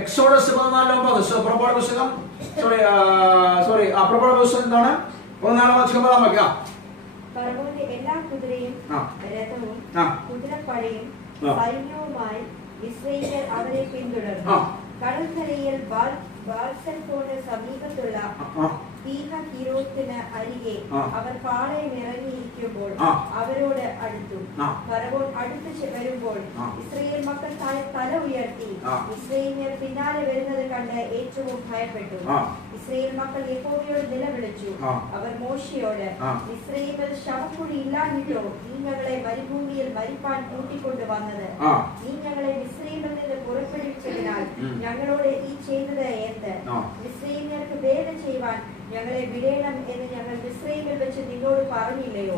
എക്സോഡസ് 14:9. പുറപ്പാട് പുസ്തകം പുറപ്പാട് പുസ്തകം എന്താണ്? 14-ാം അധ്യായം 9-ാം വാക്യം. ഫറവോന്റെ എല്ലാ കുതിരയും രഥവും കുതിരപ്പടയും സൈന്യവുമായി ഇസ്രായേൽ അവരെ പിന്തുടർന്നു. കടൽക്കരയിൽ ബാൽസൽഫോന് സമീപത്തുള്ള പീഹഹീരോത്തിന് അരികെ അവർ പാളയം ഇറങ്ങിയിരിക്കുമ്പോൾ അവരോട് അടുത്തു. ഫറവോൻ അടുത്ത് വരുമ്പോൾ ഇസ്രായേൽ മക്കൾ തല ഉയർത്തി ഇസ്രായേലിയർ പിന്നാലെ വരുന്നത് കണ്ട് ഏറ്റവും ഭയപ്പെട്ടു. ഇസ്രായേൽ മക്കൾ യഹോവയോട് നിലവിളിച്ചു. അവർ മോശയോട്, ഇസ്രായേലിൽ ശവക്കുഴി ഇല്ലാഞ്ഞിട്ടോ നീ ഞങ്ങളെ മരുഭൂമിയിൽ മരിപ്പാൻ കൂട്ടിക്കൊണ്ടു വന്നത്? നീ ഞങ്ങളെ മിസ്രയീമിൽ നിന്ന് പുറപ്പെടുവിച്ചതിനാൽ ഞങ്ങളോട് ഈ ചെയ്തത് എന്ത്? മിസ്രയീമ്യർക്ക് വേല ചെയ്യുവാൻ ഞങ്ങളെ വിടേണം എന്ന് ഞങ്ങൾ മിസ്രയീമിൽ വെച്ച് നിന്നോട് പറഞ്ഞില്ലയോ?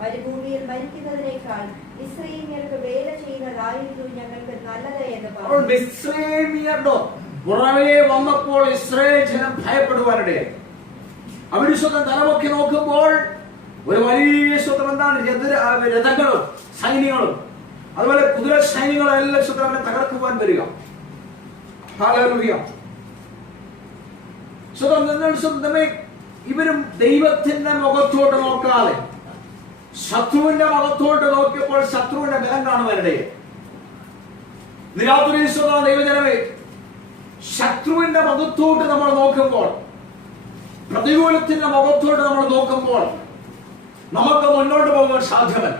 മരുഭൂമിയിൽ മരിക്കുന്നതിനേക്കാൾ ഇസ്രായേലിയർക്ക് വേല ചെയ്യുന്നതായിരുന്നു ഞങ്ങൾക്ക് നല്ലത് എന്ന് പറഞ്ഞു. പുറമേ വന്നപ്പോൾ ഇസ്രായേൽ ജനം ഭയപ്പെടുവാനിടയായി. അവര് സ്വന്തം തലമൊക്കെ നോക്കുമ്പോൾ ഒരു വലിയ സ്വന്തം എന്താണ്? രഥങ്ങളും സൈന്യങ്ങളും അതുപോലെ കുതിര സൈന്യങ്ങളും എല്ലാം സ്വന്തം അവനെ തകർക്കുവാൻ വരിക. ഹല്ലേലൂയ. സ്വന്തമേ ഇവരും ദൈവത്തിന്റെ മുഖത്തോട്ട് നോക്കാതെ ശത്രുവിന്റെ മുഖത്തോട്ട് നോക്കിയപ്പോൾ ശത്രുവിന്റെ ബലം കാണുവാനിടയായി. രാത്രി ദൈവജനമേ, ശത്രുവിന്റെ മുഖത്തോട്ട് നമ്മൾ നോക്കുമ്പോൾ, പ്രതികൂലത്തിന്റെ മുഖത്തോട്ട് നമ്മൾ നോക്കുമ്പോൾ നമുക്ക് മുന്നോട്ട് പോകാൻ സാധ്യമല്ല.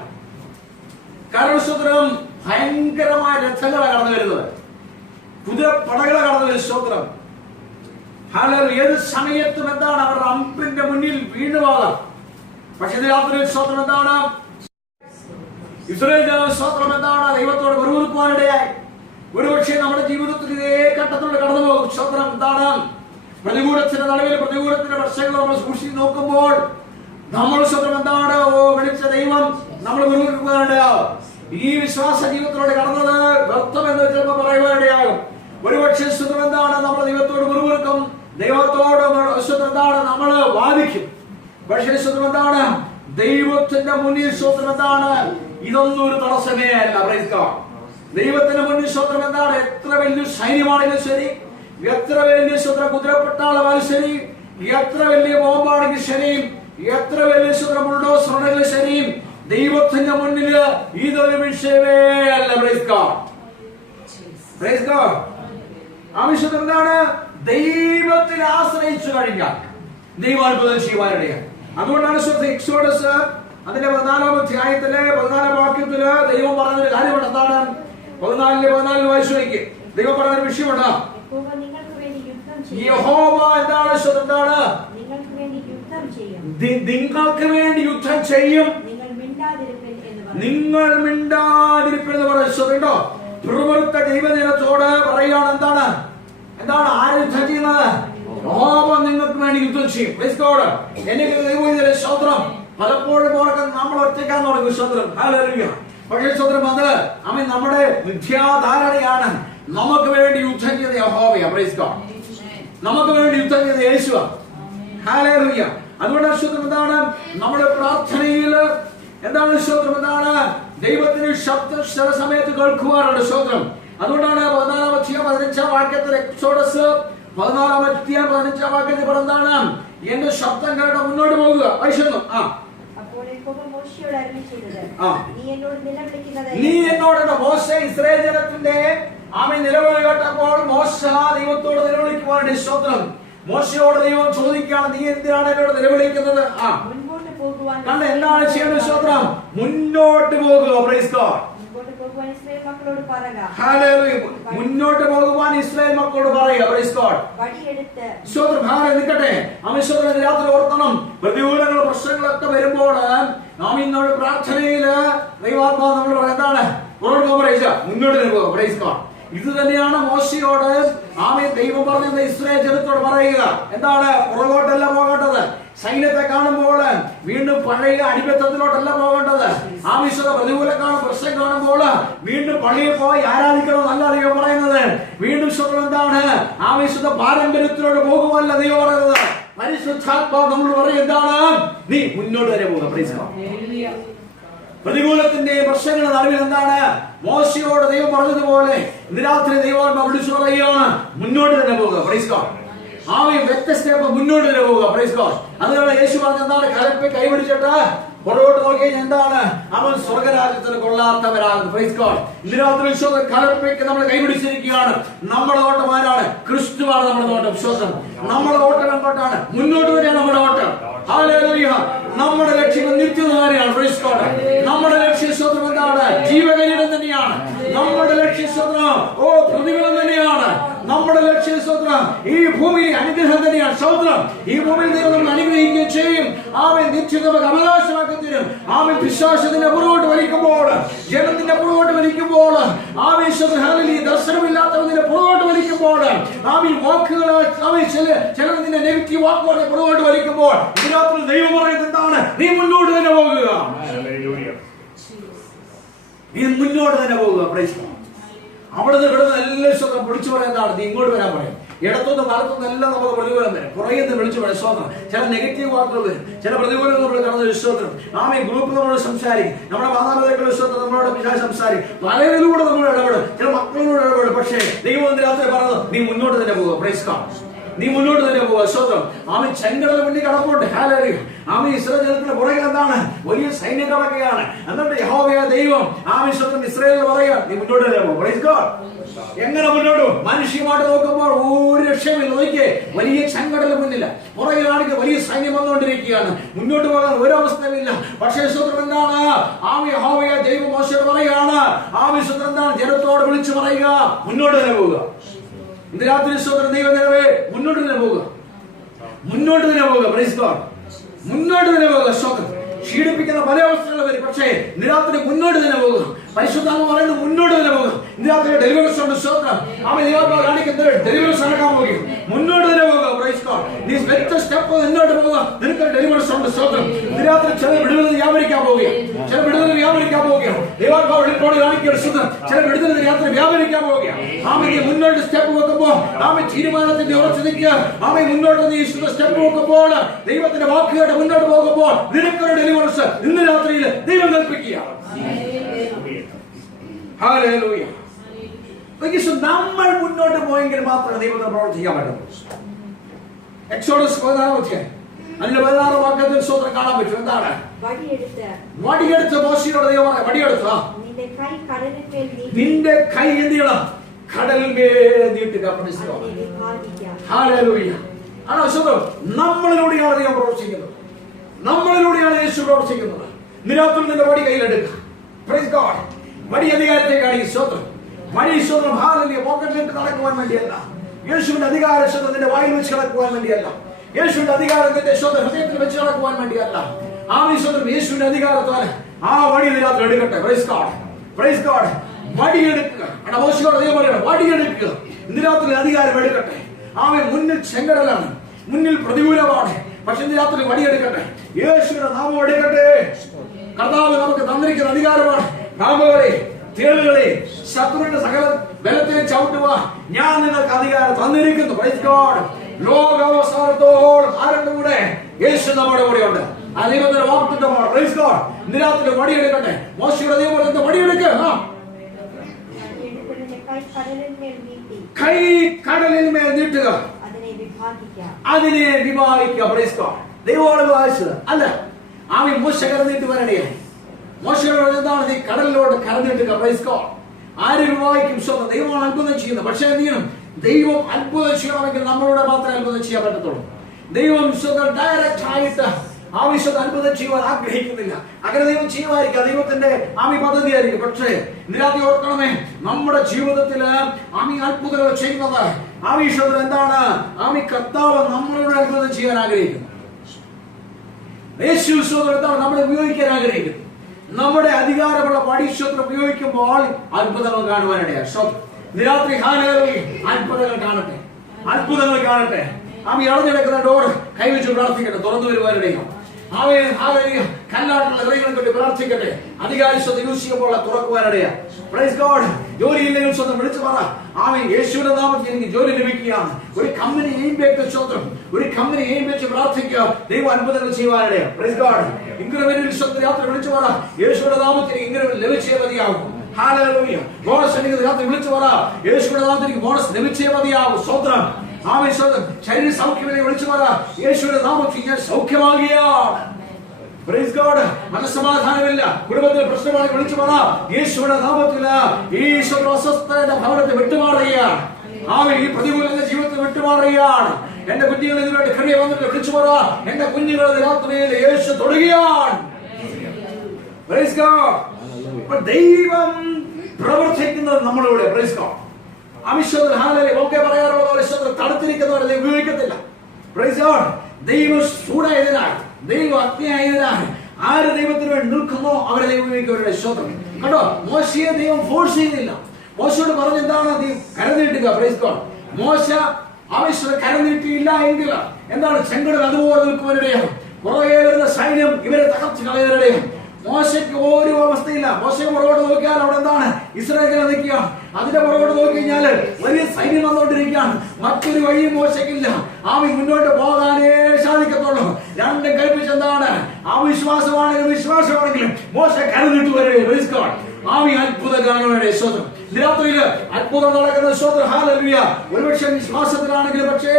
കാരണം ഭയങ്കരമായ രഥങ്ങളാണ് കടന്നു വരുന്നത്. കുതിരപ്പടകളെ കടന്നു വരുന്ന സ്തോത്രം. ഏത് സമയത്തും എന്താണ്? അവരുടെ അമ്പിന്റെ മുന്നിൽ വീണുപോകാം. പക്ഷെ രാത്രി സ്തോത്രം എന്താണ്? ഇസ്രായേൽ ജനം സ്തോത്രം എന്താണ്? ദൈവത്തോട് വെറുപ്പാനിടയായി. ഒരുപക്ഷെ നമ്മുടെ ജീവിതത്തിൽ ഇതേ ഘട്ടത്തിലൂടെ കടന്നു പോകും. സ്തോത്രം എന്താണ്? പ്രതികൂലത്തിന്റെ നടുവിൽ പ്രതികൂലത്തിന്റെ വർഷങ്ങൾ നമ്മൾ സൂക്ഷിച്ച് നോക്കുമ്പോൾ നമ്മൾ സ്വന്തം എന്താണ്? വിളിച്ച ദൈവം നമ്മൾ വെറുപ്പാനിടയാകും. ഈ വിശ്വാസ ജീവിതത്തിലൂടെ കടന്നത് വ്യക്തം എന്ന് ചിലപ്പോൾ പറയുവാനിടയാകും. ഒരുപക്ഷെ സ്വന്തം എന്താണ്? നമ്മൾ ദൈവത്തോട് വെറുക്കും, ദൈവത്തോട് എന്താണ്? നമ്മൾ വാദിക്കും. പക്ഷേ സ്വന്തം എന്താണ്? ദൈവത്തിന്റെ മുന്നിൽ സ്വന്തം എന്താണ്? ഇതൊന്നും ഒരു തടസ്സമേ അല്ല. Praise God. ദൈവത്തിന്റെ മുന്നിൽ സ്വന്തം എന്താണ്? എത്ര വലിയ സൈന്യമാണെങ്കിലും ശരി, എത്ര വലിയ സ്വന്തം കുതിരപ്പെട്ടാളാണെങ്കിലും ശരി, എത്ര വലിയ ബോംബാണെങ്കിലും ശരി, എത്ര വലിയ സ്വന്തം ബുൾഡോസറാണെങ്കിലും ശരി, ദൈവത്തിന്റെ മുന്നിൽ ഇതൊരു വിഷയമേ അല്ല. Price God. Praise God. ആവശ്യം എന്താണ്? ദൈവത്തിൽ ആശ്രയിച്ചു കഴിഞ്ഞാൽ ദൈവാത്ഭുതം ചെയ്യുവാനിടയാണ്. അതുകൊണ്ടാണ് എക്സോഡസ് അതിന്റെ 14-ാം അധ്യായത്തിലെ 14-ാം വാക്യത്തില് ദൈവം പറഞ്ഞൊരു കാര്യമുണ്ട്. എന്താണ്? 14 വായിച്ചു നോക്കി. ദൈവം പറഞ്ഞൊരു വിഷയമുണ്ട്. യഹോവ എന്താണ്? എന്താണ്? നിങ്ങൾക്ക് വേണ്ടി യുദ്ധം ചെയ്യും, നിങ്ങൾ മിണ്ടാതിരിപ്പിൻ എന്ന് പറയുന്നുണ്ടോ? പ്രവൃത്ത ദൈവജനത്തോട് പറയുകയാണ്. എന്താണ്? ആര് യുദ്ധം ചെയ്യുന്നത്? യഹോവ നിങ്ങൾക്ക് വേണ്ടി യുദ്ധം ചെയ്യും. എനിക്ക് ദൈവത്തിന്റെ സ്തോത്രം. പലപ്പോഴും ഓർക്കാൻ നമ്മൾ ഒറ്റയ്ക്കാന്ന് പറയും സ്തോത്രം. ഹല്ലേലൂയ. പക്ഷേ സ്തോത്രം, അത് നമ്മുടെ മിഥ്യാധാരണയാണ്. നമുക്ക് വേണ്ടി യുദ്ധം ചെയ്ത യഹോവയാ. Price God. നമുക്ക് വേണ്ടി യുദ്ധം ചെയ്ത യേശുവാ. ഹല്ലേലൂയ. അതുകൊണ്ട് സ്തോത്രം, എന്താണ് നമ്മുടെ പ്രാർത്ഥനയിൽ എന്താണ് സ്തോത്രം? ദൈവത്തിന് ശബ്ദം ചില സമയത്ത് കേൾക്കുവാറുണ്ട് സ്തോത്രം. അതുകൊണ്ടാണ് 14-ാം അധ്യായം 15-ാം വാക്യത്തിൽ എക്സോഡസ് 14-ാം അധ്യായം 15-ാം വാക്യത്തിൽ പറഞ്ഞതാണ്, എന്റെ ശബ്ദം കേട്ട മുന്നോട്ട് പോകുക. വൈശന്നു നീ എന്നോട് മോശെ ഇസ്രായേൽ ജനത്തിന്റെ നിലവിളി കേട്ടപ്പോൾ മോശ ദൈവത്തോട് നിലവിളിക്കുവാനുണ്ട് സ്തോത്രം. മോശയോട് ദൈവം ചോദിക്കുകയാണ്, നീ എന്തിനാണ് എന്നോട് നിലവിളിക്കുന്നത്? കണ്ട എന്താണ് ചെയ്യേണ്ടത് സ്തോത്രം? മുന്നോട്ട് പോകുക. Praise God. മുന്നോട്ട് പോകുവാൻ ഇസ്രായേൽ മക്കളോട് പറയുക. Praise God. സ്തോത്രം. നിൽക്കട്ടെ. രാത്രി ഓർക്കണം, പ്രതികൂലങ്ങൾ പ്രശ്നങ്ങളൊക്കെ വരുമ്പോൾ നാം ഇന്നോട് പ്രാർത്ഥനയില് ദൈവാത്മാവ് നമ്മൾ പറയാം, എന്താണ് മുന്നോട്ട് പോകുക. Praise God. ഇത് തന്നെയാണ് മോശയോട് ദൈവം പറഞ്ഞത് ഇസ്രായേൽ ജനത്തോട് പറയുക. എന്താണ്? പുറകോട്ടല്ല പോകേണ്ടത്. സൈന്യത്തെ കാണുമ്പോൾ വീണ്ടും പഴയ അടിമത്തത്തിലോട്ടല്ല പോകേണ്ടത്. ആവശ്യത പ്രതികൂലം പ്രശ്നം കാണുമ്പോൾ വീണ്ടും പള്ളിയിൽ പോയി ആരാധിക്കണമെന്നല്ല ദൈവം പറയുന്നത്. വീണ്ടും എന്താണ്? ആവശ്യത പാരമ്പര്യത്തിലോട്ട് പോകുമല്ല ദൈവം പറയുന്നത്. പരിശുദ്ധാത്മാവ് നമ്മൾ പറയും, എന്താണ്? നീ മുന്നോട്ട് വരെ പോകുക. Praise God. പ്രതികൂലത്തിന്റെ പ്രശ്നങ്ങളുടെ നടുവിൽ എന്താണ്? മോശയോട് ദൈവം പറഞ്ഞതുപോലെ ഇന്ന് രാത്രി ദൈവം വിളിച്ചു പറയുകയാണ്, മുന്നോട്ട് തന്നെ പോകുക. Praise God. വ്യത്യസ്ത മുന്നോട്ട് തന്നെ പോവുക. Praise God. അതുകൊണ്ട് യേശു പറഞ്ഞ എന്താണ്? കലപ്പെ കൈപിടിച്ചിട്ട് പുറകോട്ട് നോക്കിയാൽ എന്താണ്? അവൻ സ്വർഗരാജ്യത്തിന് കൊള്ളാത്തവരാകും. Praise God. ഇന്ന് രാത്രി കലപ്പയ്ക്ക് നമ്മൾ കൈപിടിച്ചിരിക്കുകയാണ്. നമ്മുടെ ഓട്ടം ആരാണ്? ക്രിസ്തുവാണ് നമ്മുടെ ഓട്ടം. വിശ്വാസം. നമ്മുടെ ഓട്ടം എങ്ങോട്ടാണ്? മുന്നോട്ട് വരെയാണ് നമ്മുടെ ഓട്ടം. ഹല്ലേലൂയ. നമ്മുടെ ലക്ഷ്യം നിത്യകാര്യാണ്. Praise God. നമ്മുടെ ലക്ഷ്യസ്വത്രം എന്താണ്? ജീവകരീടം തന്നെയാണ്. നമ്മുടെ ലക്ഷ്യസ്വത്രം പ്രതിഫലം തന്നെയാണ്. നമ്മുടെ ലക്ഷ്യസ്വത്രം ഈ ഭൂമി അനുഗ്രഹം തന്നെയാണ്. സ്തോത്രം. ഈ ഭൂമിയിൽ ദൈവം നമ്മൾ അനുഗ്രഹിക്കുകയും ചെയ്യും. അവൻ നിശ്ചിത അവകാശമാക്കി തരും. അവൻ വിശ്വാസത്തിന്റെ പുറകോട്ട് വലിക്കുമ്പോൾ, ജനത്തിന്റെ പുറകോട്ട് വലിക്കുമ്പോൾ, ആവേശത്തിന് ദർശനമില്ലാത്തവന്റെ പുറകോട്ട് വലിക്കുമ്പോൾ, വാക്കുകൾ ചിലതിന്റെ നെഗറ്റീവ് വാക്കുകളെ പുറകോട്ട് വലിക്കുമ്പോൾ, ഇതിനകത്ത് ദൈവം പറയുന്നത് എന്താണ്? നീ മുന്നോട്ട് തന്നെ പോകുക. നീ മുന്നോട്ട് തന്നെ പോകുക. Praise God. അവിടുന്ന് കിടന്ന് എല്ലാ സ്വന്തം വിളിച്ചു പറയുന്നതാണ്, നീ ഇങ്ങോട്ട് വരാൻ പറയും. ഇടത്തുനിന്ന് ഭാഗത്തുനിന്ന് എല്ലാം നമുക്ക് പ്രതികൂലം വരും. പുറകെന്ന് വിളിച്ചു പറയാം. സ്വന്തം ചില നെഗറ്റീവ് വാക്കുകൾ വരും, ചില പ്രതികൂലങ്ങൾ നമ്മൾ കടന്ന വിശ്വാസം. ഗ്രൂപ്പ് നമ്മളോട് സംസാരിക്കും, നമ്മുടെ മാതാപിതാക്കളുടെ വിശ്വാസം നമ്മളോട് സംസാരിക്കും, പലരിലൂടെ നമ്മൾ ഇടപെടും, ചില മക്കളോട് ഇടപെടും. പക്ഷേ ദൈവം രാത്രി പറഞ്ഞത്, നീ മുന്നോട്ട് തന്നെ പോകുക. Praise God. നീ മുന്നോട്ട് തന്നെ പോവുക. സ്വന്തം ചെങ്കടൽ വേണ്ടി കടപ്പുണ്ട്. ഹല്ലേലൂയ. ഇസ്രായേൽ ജനത്തിന്റെ പുറകിൽ എന്താണ്? വലിയ സൈന്യം കടക്കുകയാണ്. എന്നിട്ട് യഹോവയായ ദൈവം സ്വന്തം ഇസ്രായേലിൽ പറയുക, നീ മുന്നോട്ട് തന്നെ പോകും. Praise God. എങ്ങനെ മുന്നോട്ട്? മനുഷ്യമായിട്ട് നോക്കുമ്പോൾ ഒരു രക്ഷയുമില്ല. നോക്കിയേ, വലിയ ചെങ്കടൽ മുന്നില്ല, പുറകിലാണെങ്കിൽ വലിയ സൈന്യം വന്നുകൊണ്ടിരിക്കുകയാണ്. മുന്നോട്ട് പോകാൻ ഒരു അവസ്ഥയുമില്ല. പക്ഷേ സ്വന്തം എന്താണ്? യഹോവയായ ദൈവം മോശയോട് പറയുകയാണ്, സ്വന്തം എന്താണ്? ജനത്തോട് വിളിച്ചു പറയുക, മുന്നോട്ട് തന്നെ പോവുക. ഇന്ന് രാത്രി സ്വന്തം ദൈവം നിലവേ മുന്നോട്ട് തന്നെ പോവുക. മുന്നോട്ട് തന്നെ പോവുക. Praise God. മുന്നോട്ട് തന്നെ പോവുക. സ്വന്തം ക്ഷീണിപ്പിക്കുന്ന പല അവസ്ഥകൾ വരും. പക്ഷേ ഇന്ന് രാത്രി മുന്നോട്ട് തന്നെ പോകുക. പരിശുദ്ധാത്മ പറയുന്നത് മുന്നോട്ട് തന്നെ പോകുക. ഇന്ന് രാത്രി ഡെലിവറൻസ് ഉണ്ട്. സ്വന്തം കാണിക്കുന്നത് ഡെലിവറൻസ് നടക്കാൻ പോകുക. മുന്നോട്ട് തന്നെ പോകുക. Praise God. നീ വ്യക്തി സ്റ്റെപ്പ് മുന്നോട്ട് പോകുക. നിനക്ക് ഡെലിവറൻസ് ഉണ്ട്. സ്വന്തം ഇന്ന് രാത്രി ചില വിടുതൽ വ്യാപരിക്കാൻ പോവുകയാണ്. ചില വിടുതൽ വ്യാപരിക്കാൻ പോവുകയാണ്. ദൈവാത്മാവ് വെളിപ്പാട് കാണിക്കുക. സ്വന്തം ചില വിടുതൽ രാത്രി വ്യാപരിക്കാൻ പോവുകയാണ്. നീ മുന്നോട്ട് സ്റ്റെപ്പ് വെക്കുമ്പോൾ തീരുമാനത്തിന്റെ ഉറച്ചു നിൽക്കുക. മുന്നോട്ട് നീ സ്റ്റെപ്പ് വെക്കുമ്പോൾ, ദൈവത്തിന്റെ വാക്കുകളുടെ മുന്നോട്ട് പോകുമ്പോൾ നിനക്കൊരു ഡെലിവറൻസ് ഇന്ന് രാത്രിയിൽ ദൈവം കൽപ്പിക്കുക. ഹല്ലേലൂയ. നമ്മൾ മുന്നോട്ട് പോയെങ്കിൽ മാത്രമേ ദൈവത്തെ പ്രവർത്തിക്കാൻ പറ്റുള്ളൂ. എക്സോഡസ് 14 അതിന്റെ 16 വാക്യത്തിൽ സ്വന്തം കാണാൻ പറ്റും. എന്താണ്? വടിയെടുത്ത് മോശയോട് ദൈവം വടിയെടുത്ത നിന്റെ കൈ എന്ത് ചെയ്യണം? കടലിന്മേൽ നീട്ടുക. ഹല്ലേലൂയ. ആണോ സ്വന്തം? നമ്മളിലൂടെയാണ് ദൈവം പ്രവർത്തിക്കുന്നത്. നമ്മളിലൂടെയാണ് യേശു പ്രവർത്തിക്കുന്നത്. നിരാത്തിൽ നിന്റെ വടി കയ്യിലെടുക്കുക. Praise God. വടി അധികാരത്തെക്കാണ് ഈ സ്വത്രം. വടി സ്വത്രം ഹാലലിയ പോക്കറ്റിലിട്ട് നടക്കുവാൻ വേണ്ടിയല്ല. യേശുവിന്റെ അധികാര സ്വത്രം നിന്റെ വായിൽ വെച്ച് കിടക്കുവാൻ വേണ്ടിയല്ല. യേശുവിന്റെ അധികാരത്തിന്റെ സ്വത്രം ഹൃദയത്തിൽ വെച്ച് കിടക്കുവാൻ വേണ്ടിയല്ല. ആ സ്വത്രം യേശുവിന്റെ അധികാരത്താൽ ആ വടി നിരാത്തിൽ എടുക്കട്ടെ. Praise God. Praise God. വടിയെടുക്കുക. മോശയോട് ദൈവം പറയണം, വടിയെടുക്കുക. നിരാത്തിൽ അധികാരം എടുക്കട്ടെ. അവൻ മുന്നിൽ ചെങ്കടലാണ്, മുന്നിൽ പ്രതികൂലമാണ്. പക്ഷെ ഇന്ന് രാത്രി വടിയെടുക്കട്ടെ. യേശുവിന്റെ നാമം എടുക്കട്ടെ. കർത്താവ് നമുക്ക് തന്നിരിക്കുന്ന അധികാരമാണ്. നാമങ്ങളെ, തേളുകളെ, ശത്രുവിന്റെ സകല ബലത്തെ ചവിട്ടുവാൻ ഞാൻ നിങ്ങൾക്ക് അധികാരം തന്നിരിക്കുന്നു. Praise God. ലോകാവസാനത്തോളം ആരുടെ കൂടെ? യേശു നമ്മുടെ കൂടെയുണ്ട്. ആ ദൈവത്തിന്റെ വാഗ്ദത്തം. Praise God. ഇന്ന് രാത്രി വടിയെടുക്കട്ടെ. മോശയുടെ ദൈവം പറയുന്നത് വടിയെടുക്കുക. കൈ കടലിൽ മേൽ നീട്ടുക, അതിനെ വിഭാഗിക്കുക. Praise God. ദൈവമാണ് വായിച്ചത് അല്ല. ആമി മോശ കരഞ്ഞിട്ട് വരണേ. മോശയോട് എന്താണ്? നീ കടലിലോട്ട് കരഞ്ഞിട്ടുക. Praise God. ആര് വിഭാഗിക്കും? സ്വന്തം ദൈവമാണ് അത്ഭുതം ചെയ്യുന്നത്. പക്ഷേ എന്തെങ്കിലും ദൈവം അത്ഭുതം ചെയ്യണമെങ്കിൽ നമ്മളോട് മാത്രമേ അത്ഭുതം ചെയ്യാൻ പറ്റത്തുള്ളൂ. ദൈവം സ്വന്തം ഡയറക്റ്റ് ആയിട്ട് ആവശ്യത്തെ അത്ഭുതം ചെയ്യുവാൻ ആഗ്രഹിക്കുന്നില്ല. അങ്ങനെ ദൈവം ചെയ്യുമായിരിക്കാം, ദൈവത്തിന്റെ ആമി പദ്ധതി ആയിരിക്കും. പക്ഷേ നിരാതി ഓർക്കണമേ, നമ്മുടെ ജീവിതത്തിൽ ആമി അത്ഭുതങ്ങൾ ചെയ്യുന്നത് ആവശ്യത്തിൽ എന്താണ്? ആമി കർത്താവ് നമ്മളോട് അത്ഭുതം ചെയ്യാൻ ആഗ്രഹിക്കുന്നു. യേശു എന്താണ്? നമ്മളെ ഉപയോഗിക്കാൻ ആഗ്രഹിക്കുന്നു. നമ്മുടെ അധികാരമുള്ള വടിശ്വത്രം ഉപയോഗിക്കുമ്പോൾ അത്ഭുതങ്ങൾ കാണുവാനിടയാണ്. നിരാത്രി ഹാലകളിൽ അത്ഭുതങ്ങൾ കാണട്ടെ, അത്ഭുതങ്ങൾ കാണട്ടെ. ആമി അടഞ്ഞെടുക്കുന്ന ഡോർ കൈവച്ച് പ്രാർത്ഥിക്കട്ടെ, തുറന്നു വരുവാനിടയും. കല്ലാട്ടുള്ള ഹൃദയങ്ങളെ കൊണ്ട് പ്രാർത്ഥിക്കട്ടെ. അധികാരിത്വം യൂസ് ചെയ്യുമ്പോൾ തുറക്കുവാനിടയാണ്. Praise God. ജോലിയില്ലെങ്കിൽ സ്വന്തം വിളിച്ചു പറ, ആമേൻ, യേശുവിന്റെ നാമത്തിൽ എനിക്ക് ജോലി ലഭിക്കുകയാണ്. ഒരു കമ്പനി എയിം വെച്ച് സ്വന്തം ഒരു കമ്പനി എയിം വെച്ച് പ്രാർത്ഥിക്കുക. ദൈവം അത്ഭുതങ്ങൾ ചെയ്യുവാനിടയാണ്. Praise God. ഇൻക്രിമെന്റിൽ സ്വന്തം രാത്രി വിളിച്ചു പറ, യേശുവിന്റെ നാമത്തിൽ ഇൻക്രിമെന്റ് ലഭിച്ചേ മതിയാകും. ഹല്ലേലൂയ. ബോണസ് എനിക്ക് രാത്രി വിളിച്ചു പറ, യേശുവിന്റെ നാമത്തിൽ ബോണസ് ലഭിച്ചേ മതിയാകും. സ്വന്തം ശരീര സൗഖ്യമിനെ വിളിച്ചു പറ, യേശുവിന്റെ നാമത്തിൽ ഞാൻ സൗഖ്യമാകുകയാണ്. Praise God. മനസ്സമാധാനമില്ല, കുടുംബത്തിൽ പ്രശ്നമാണ്, വിളിച്ചു പറ, യേശുവിന്റെ നാമത്തിൽ ഈശ്വര അസ്വസ്ഥയുടെ ഭവനത്തെ വിട്ടുമാറുകയാണ്. ഈ പ്രതികൂലങ്ങളുടെ ജീവിതത്തിൽ വിട്ടുമാറുകയാണ്. എന്റെ കുഞ്ഞുങ്ങൾ ഇതിനായിട്ട് കഴിയ വന്നിട്ട് വിളിച്ചു പറ, എന്റെ കുഞ്ഞുങ്ങളുടെ രാത്രിയിൽ യേശു തൊടുകയാണ്. Praise God. ദൈവം പ്രവർത്തിക്കുന്നത് നമ്മളിവിടെ. Praise God. അവിശ്വതൽ ഹാലലി ഒക്കെ പറയാറുള്ള വിശ്വത്തിൽ തടുത്തിരിക്കുന്നവരെ ഉപയോഗിക്കത്തില്ല. Praise God. ദൈവം ചൂടായതിനാൽ, ദൈവം അഗ്നിയായതിനാൽ ആര് ദൈവത്തിന് വേണ്ടി നിൽക്കുന്നോ അവരെ ദൈവം ഉപയോഗിക്കുന്നവരുടെ സ്വന്തം. കണ്ടോ, മോശയെ ദൈവം ഫോഴ്സ് ചെയ്യുന്നില്ല. മോശയോട് പറഞ്ഞെന്താണ്? നീ കരനീട്ടുക. Praise God. മോശ ആവശ്യം കരനീട്ടിയില്ല എങ്കിൽ എന്താണ്? ചെങ്കടൽ അതുപോലെ നിൽക്കുന്നവരുടെയാണ്. പുറകെ വരുന്ന സൈന്യം ഇവരെ തകർച്ച് കളയുന്നവരുടെയാണ്. മോശയ്ക്ക് ഒരു അവസ്ഥയില്ല. മോശയെ പുറകോട്ട് നോക്കിയാൽ അവിടെ എന്താണ്? ഇസ്രായേലിനെ നിൽക്കുക. അതിന്റെ പുറകോട്ട് നോക്കി കഴിഞ്ഞാൽ വലിയ സൈന്യം വന്നുകൊണ്ടിരിക്കുകയാണ്. മറ്റൊരു വഴിയും മോശയ്ക്കില്ല. ആമി മുന്നോട്ട് പോകാനേ സാധിക്കത്തുള്ളൂ. രണ്ടും കൽപ്പിച്ചെന്താണ്? അവിശ്വാസമാണെങ്കിലും വിശ്വാസമാണെങ്കിലും മോശ കരുതിട്ട് വരെ ആമി അത്ഭുത ഗാനങ്ങളുടെ സ്വതം. രാത്രിയില് അത്ഭുതം നടക്കുന്ന സ്വതം. ഹാലലുയ. ഒരുപക്ഷെ വിശ്വാസത്തിലാണെങ്കിലും, പക്ഷേ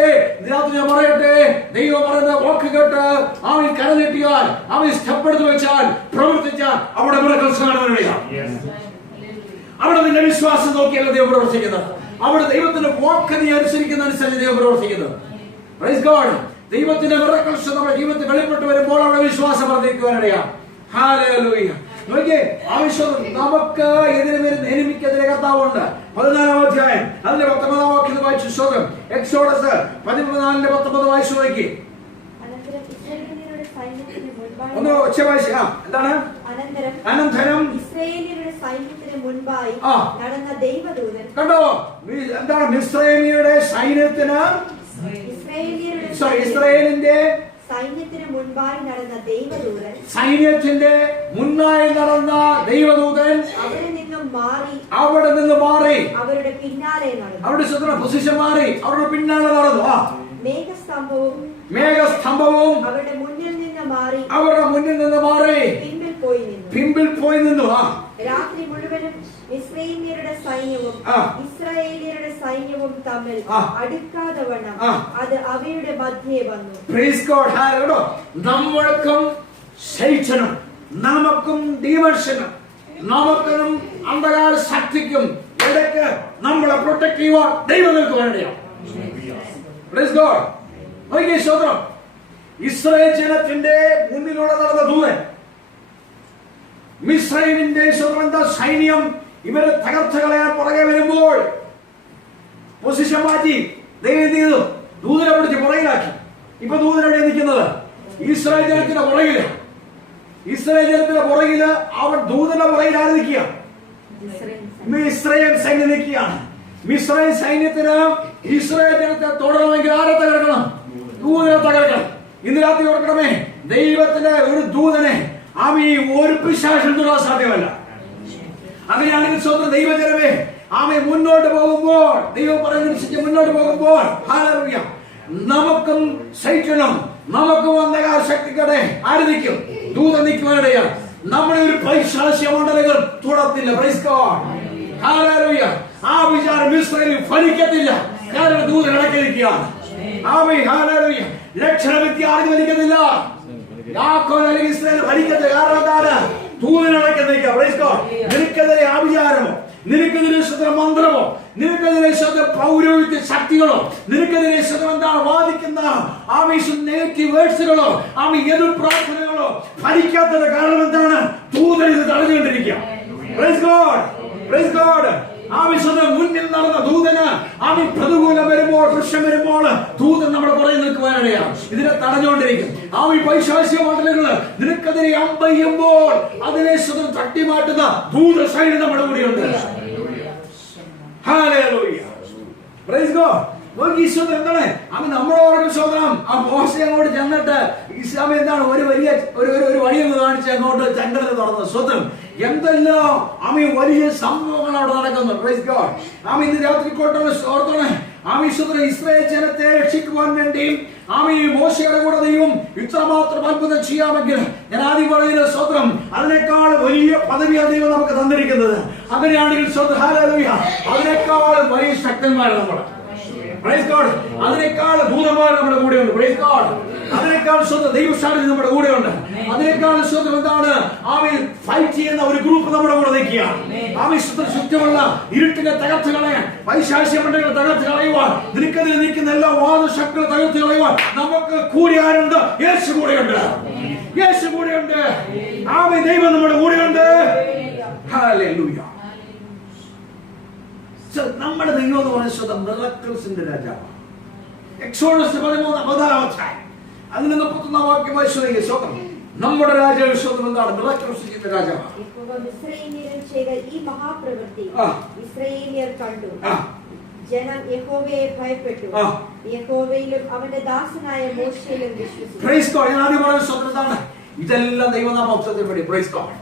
രാത്രി ഞാൻ പറയട്ടെ, ദൈവം പറയുന്ന വാക്ക് കേട്ട് ആമി കരനെട്ടിയാൽ, ആമി സ്റ്റെപ്പ് എടുത്ത് വെച്ചാൽ, പ്രവർത്തിച്ചാൽ അവിടെ മിറക്കിൾസ് കാണുവാനിടയാണ്. അവിടെ നിന്റെ വിശ്വാസം നോക്കിയല്ല ദൈവം പ്രവർത്തിക്കുന്നത്. അവിടെ ദൈവത്തിന്റെ വാക്ക് നീ അനുസരിക്കുന്ന അനുസരിച്ച് ദൈവം പ്രവർത്തിക്കുന്നത്. Praise God. ദൈവത്തിന്റെ മിറക്കിൾസ് നമ്മുടെ ജീവിതത്തിൽ വെളിപ്പെട്ട് വരുമ്പോൾ അവിടെ വിശ്വാസം വർദ്ധിക്കുവാനിടയാണ്. ഹാലലുയ. നോക്കിയേ, ആവശ്യം നമുക്ക് എതിരെ വരുന്ന എനിമിക്കെതിരെ കർത്താവുണ്ട്. 14-ാം അധ്യായം അതിന്റെ 19-ാം വാക്യം വായിച്ചു. സ്വതം എക്സോഡസ് 14:19 വായിച്ചു നോക്കി. ഒന്ന് ഒച്ച വായിച്ചു. എന്താണ്? അനന്തരം ഇസ്രായേലിയരുടെ സൈന്യത്തിന് മുൻപായി നടന്ന ദൈവദൂതൻ. കണ്ടോ, എന്താണ്? ഇസ്രായേലിയരുടെ സൈന്യത്തിന്, ഇസ്രായേലിന്റെ സൈന്യത്തിന് മുൻപായി നടന്ന ദൈവദൂതൻ, സൈന്യത്തിന്റെ മുന്നായി നടന്ന ദൈവദൂതൻ അവിടെ നിന്ന് മാറി അവരുടെ പിന്നാലെ നടന്നു. അവരുടെ പൊസിഷൻ മാറി അവരുടെ പിന്നാലെ നടന്നു. മേഘസ്തംഭവും അവരുടെ മുന്നിൽ നിന്ന് മാറി പിമ്പിൽ പോയി നിന്നു. രാത്രി മുഴുവനും മിസ്രയീമ്യരുടെ സൈന്യവും ഇസ്രായേലിയരുടെ സൈന്യവും തമ്മിൽ അടുക്കാതെ വണ്ണം അത് അവയുടെ മധ്യേ വന്നു. Price God. ഹല്ലേലൂയ. നമ്മൾക്കും ശൈച്ചനും നമുക്കും ഡീമർഷനും നമുക്കും അന്ധകാര ശക്തിക്കും ഇടയ്ക്ക് നമ്മളെ പ്രൊട്ടക്ട് ചെയ്യുവാൻ ദൈവം നിൽക്കുവാനിടയാണ്. Praise God. നോക്കിയേ, സ്തോത്രം. ഇസ്രായേൽ ജനത്തിന്റെ മുന്നിലൂടെ നടന്ന ദൂതൻ മിസ്രൈമിന്റെ സൈന്യം ഇവരെ തകർച്ച കളയാൻ പുറകെ വരുമ്പോൾ പൊസിഷൻ മാറ്റി ദൈവം എന്ത് ചെയ്തു? ദൂതനെ പിടിച്ച് പുറകിലാക്കി. ഇപ്പൊ ദൂതൻ എവിടെ നിൽക്കുന്നത്? ഇസ്രായേൽ ജനത്തിന്റെ പുറകില്. ഇസ്രായേൽ ജനത്തിന്റെ പുറകില് അവൻ ദൂതന്റെ പുറകിൽ ആര് നിൽക്കുക? മിസ്രൈം സൈന്യം നിൽക്കുകയാണ്. മിസ്രൈം സൈന്യത്തിന് ഇസ്രായേൽ ജനത്തെ തുടരണമെങ്കിൽ ആരെ തകർക്കണം? ദൂതനെ തകർക്കണം. ഇന്ന് രാത്രി ഓർക്കണമേ, ദൈവത്തിന്റെ ഒരു ദൂതനെ ആമി ഒരു പിശാചിനും തൊടാൻ സാധ്യമല്ല. അങ്ങനെയാണെങ്കിൽ സ്വന്തം ദൈവജനമേ, ആമി മുന്നോട്ട് പോകുമ്പോൾ, ദൈവം പറയുന്നതനുസരിച്ച് മുന്നോട്ട് പോകുമ്പോൾ, ഹല്ലേലൂയ, നമുക്കും സൈറ്റനും നമുക്കും അന്ധകാര ശക്തിക്കടെ ആര് നിൽക്കും? ദൂതൻ നിൽക്കുവാനിടയാണ്. നമ്മുടെ ഒരു പൈശാചിക മണ്ഡലങ്ങൾ തുടത്തില്ല. Price God, hallelujah. ആ വിചാരം ഇസ്രായേലിൽ ഫലിക്കത്തില്ല. കാരണം ദൂതൻ ഇടയ്ക്ക് നിൽക്കുകയാണ്. ആമേൻ, ഹല്ലേലൂയ. രക്ഷണ വ്യക്തി ആരും ഫലിക്കത്തില്ല. യാക്കോബ് അല്ലെങ്കിൽ ഇസ്രായേൽ ഫലിക്കത്തില്ല. കാരണം എന്താണ്? ദൂതൻ ഇടയ്ക്ക് നിൽക്കുക. Praise God. നിനക്കെതിരെ ആഭിചാരമോ, നിനക്കെതിരെ മന്ത്രമോ, നിനക്കെതിരെ പൗരോഹിത്യ ശക്തികളോ, നിനക്കെതിരെ എന്താണ് വാദിക്കുന്ന നെഗറ്റീവ് വേർഡ്സുകളോ, എതിർ പ്രാർത്ഥനകളോ ഫലിക്കാത്തത് കാരണം എന്താണ്? ദൂതൻ ഇത് തടഞ്ഞുകൊണ്ടിരിക്കുക. Praise God, praise God. മുന്നിൽ നടന്ന ദൂതന് പ്രതികൂലം വരുമ്പോൾ, പ്രശ്നം വരുമ്പോൾ ദൂതൻ നമ്മുടെ പുറകെ നിൽക്കുവാനിടയാണ്. ഇതിനെ തടഞ്ഞുകൊണ്ടിരിക്കും. പൈശാചിക മണ്ഡലങ്ങള് നിനക്കെതിരെ അമ്പയ്യുമ്പോൾ അതിനെ തട്ടിമാറ്റുന്ന ദൂത സൈന്യം നമ്മുടെ കൂടെയുണ്ട്. Hallelujah, praise God. എന്താണ് നമ്മളോട് ശോധനം? ആ മോശം അങ്ങോട്ട് ചെന്നിട്ട് ഇസ്ലാമി എന്താണ് ഒരു വലിയ ഒരു വഴിയൊന്ന് കാണിച്ച് അങ്ങോട്ട് ചങ്കടൽ തുറന്ന് സ്വന്തം എന്തെല്ലാം വലിയ സംഭവങ്ങൾ അവിടെ നടക്കുന്നു. Praise God. ഇന്ന് രാത്രി ഓർത്തോണേ, ഇസ്രായേൽ ജനത്തെ രക്ഷിക്കുവാൻ വേണ്ടി മോശയുടെ കൂടെ ദൈവം ഇത്രമാത്രം അത്ഭുതം ചെയ്യാമെങ്കിൽ ഞാൻ ആദ്യം പറയുന്ന സ്വത്രം അതിനേക്കാൾ വലിയ പദവിയാണ് ദൈവം നമുക്ക് തന്നിരിക്കുന്നത്. അങ്ങനെയാണെങ്കിൽ അതിനേക്കാൾ വലിയ ശക്തന്മാരാണ് നമ്മൾ. Praise God. അതിനേക്കാൾ ദൂതന്മാർ നമ്മുടെ കൂടെയുണ്ട്. Praise God. അതിനേക്കാൾ ദൈവസാന്നിധ്യം നമ്മുടെ കൂടെയുണ്ട്. അതിനേക്കാൾ എന്താണ്? ഫൈറ്റ് ചെയ്യുന്ന ഒരു ഗ്രൂപ്പ് നമ്മുടെ കൂടെ നിൽക്കുകയാണ്. ചുറ്റുമുള്ള ഇരുട്ടിനെ തകർത്ത് കളയാൻ, പൈശാചിക മണ്ഡലങ്ങളെ തകർത്ത് കളയുവാൻ, നിനക്കെതിരെ നിൽക്കുന്ന എല്ലാ വാദശക്തികളെ തകർത്ത് കളയുവാൻ നമുക്ക് കൂടി ആരുണ്ട്? യേശു കൂടെയുണ്ട്. യേശു കൂടെയുണ്ട്. ദൈവം നമ്മുടെ കൂടെയുണ്ട്. ഹല്ലേലൂയ. നമ്മുടെ ദൈവം എന്ന് പറയുന്നത് മിറക്കിൾസിന്റെ രാജാവാണ്. എക്സോഡസ് 13 അതിന് 31 വാക്യം വായിച്ചു. സ്വന്തം നമ്മുടെ രാജാവ് സ്വന്തം എന്താണ്? മിറക്കിൾസിന്റെ രാജാവാണ്. ഈ മഹാപ്രവൃത്തി ഇസ്രായേലിയർ കണ്ടു. ജനം യഹോവയെ ഭയപ്പെട്ടു. യഹോവയിലും അവന്റെ ദാസനായ മോശയിലും വിശ്വസിച്ചു. Praise God. ഞാൻ ആദ്യം പറയുന്ന സ്വന്തം ഇതെല്ലാം ദൈവനാമത്തിൽ വേണ്ടി. Praise God.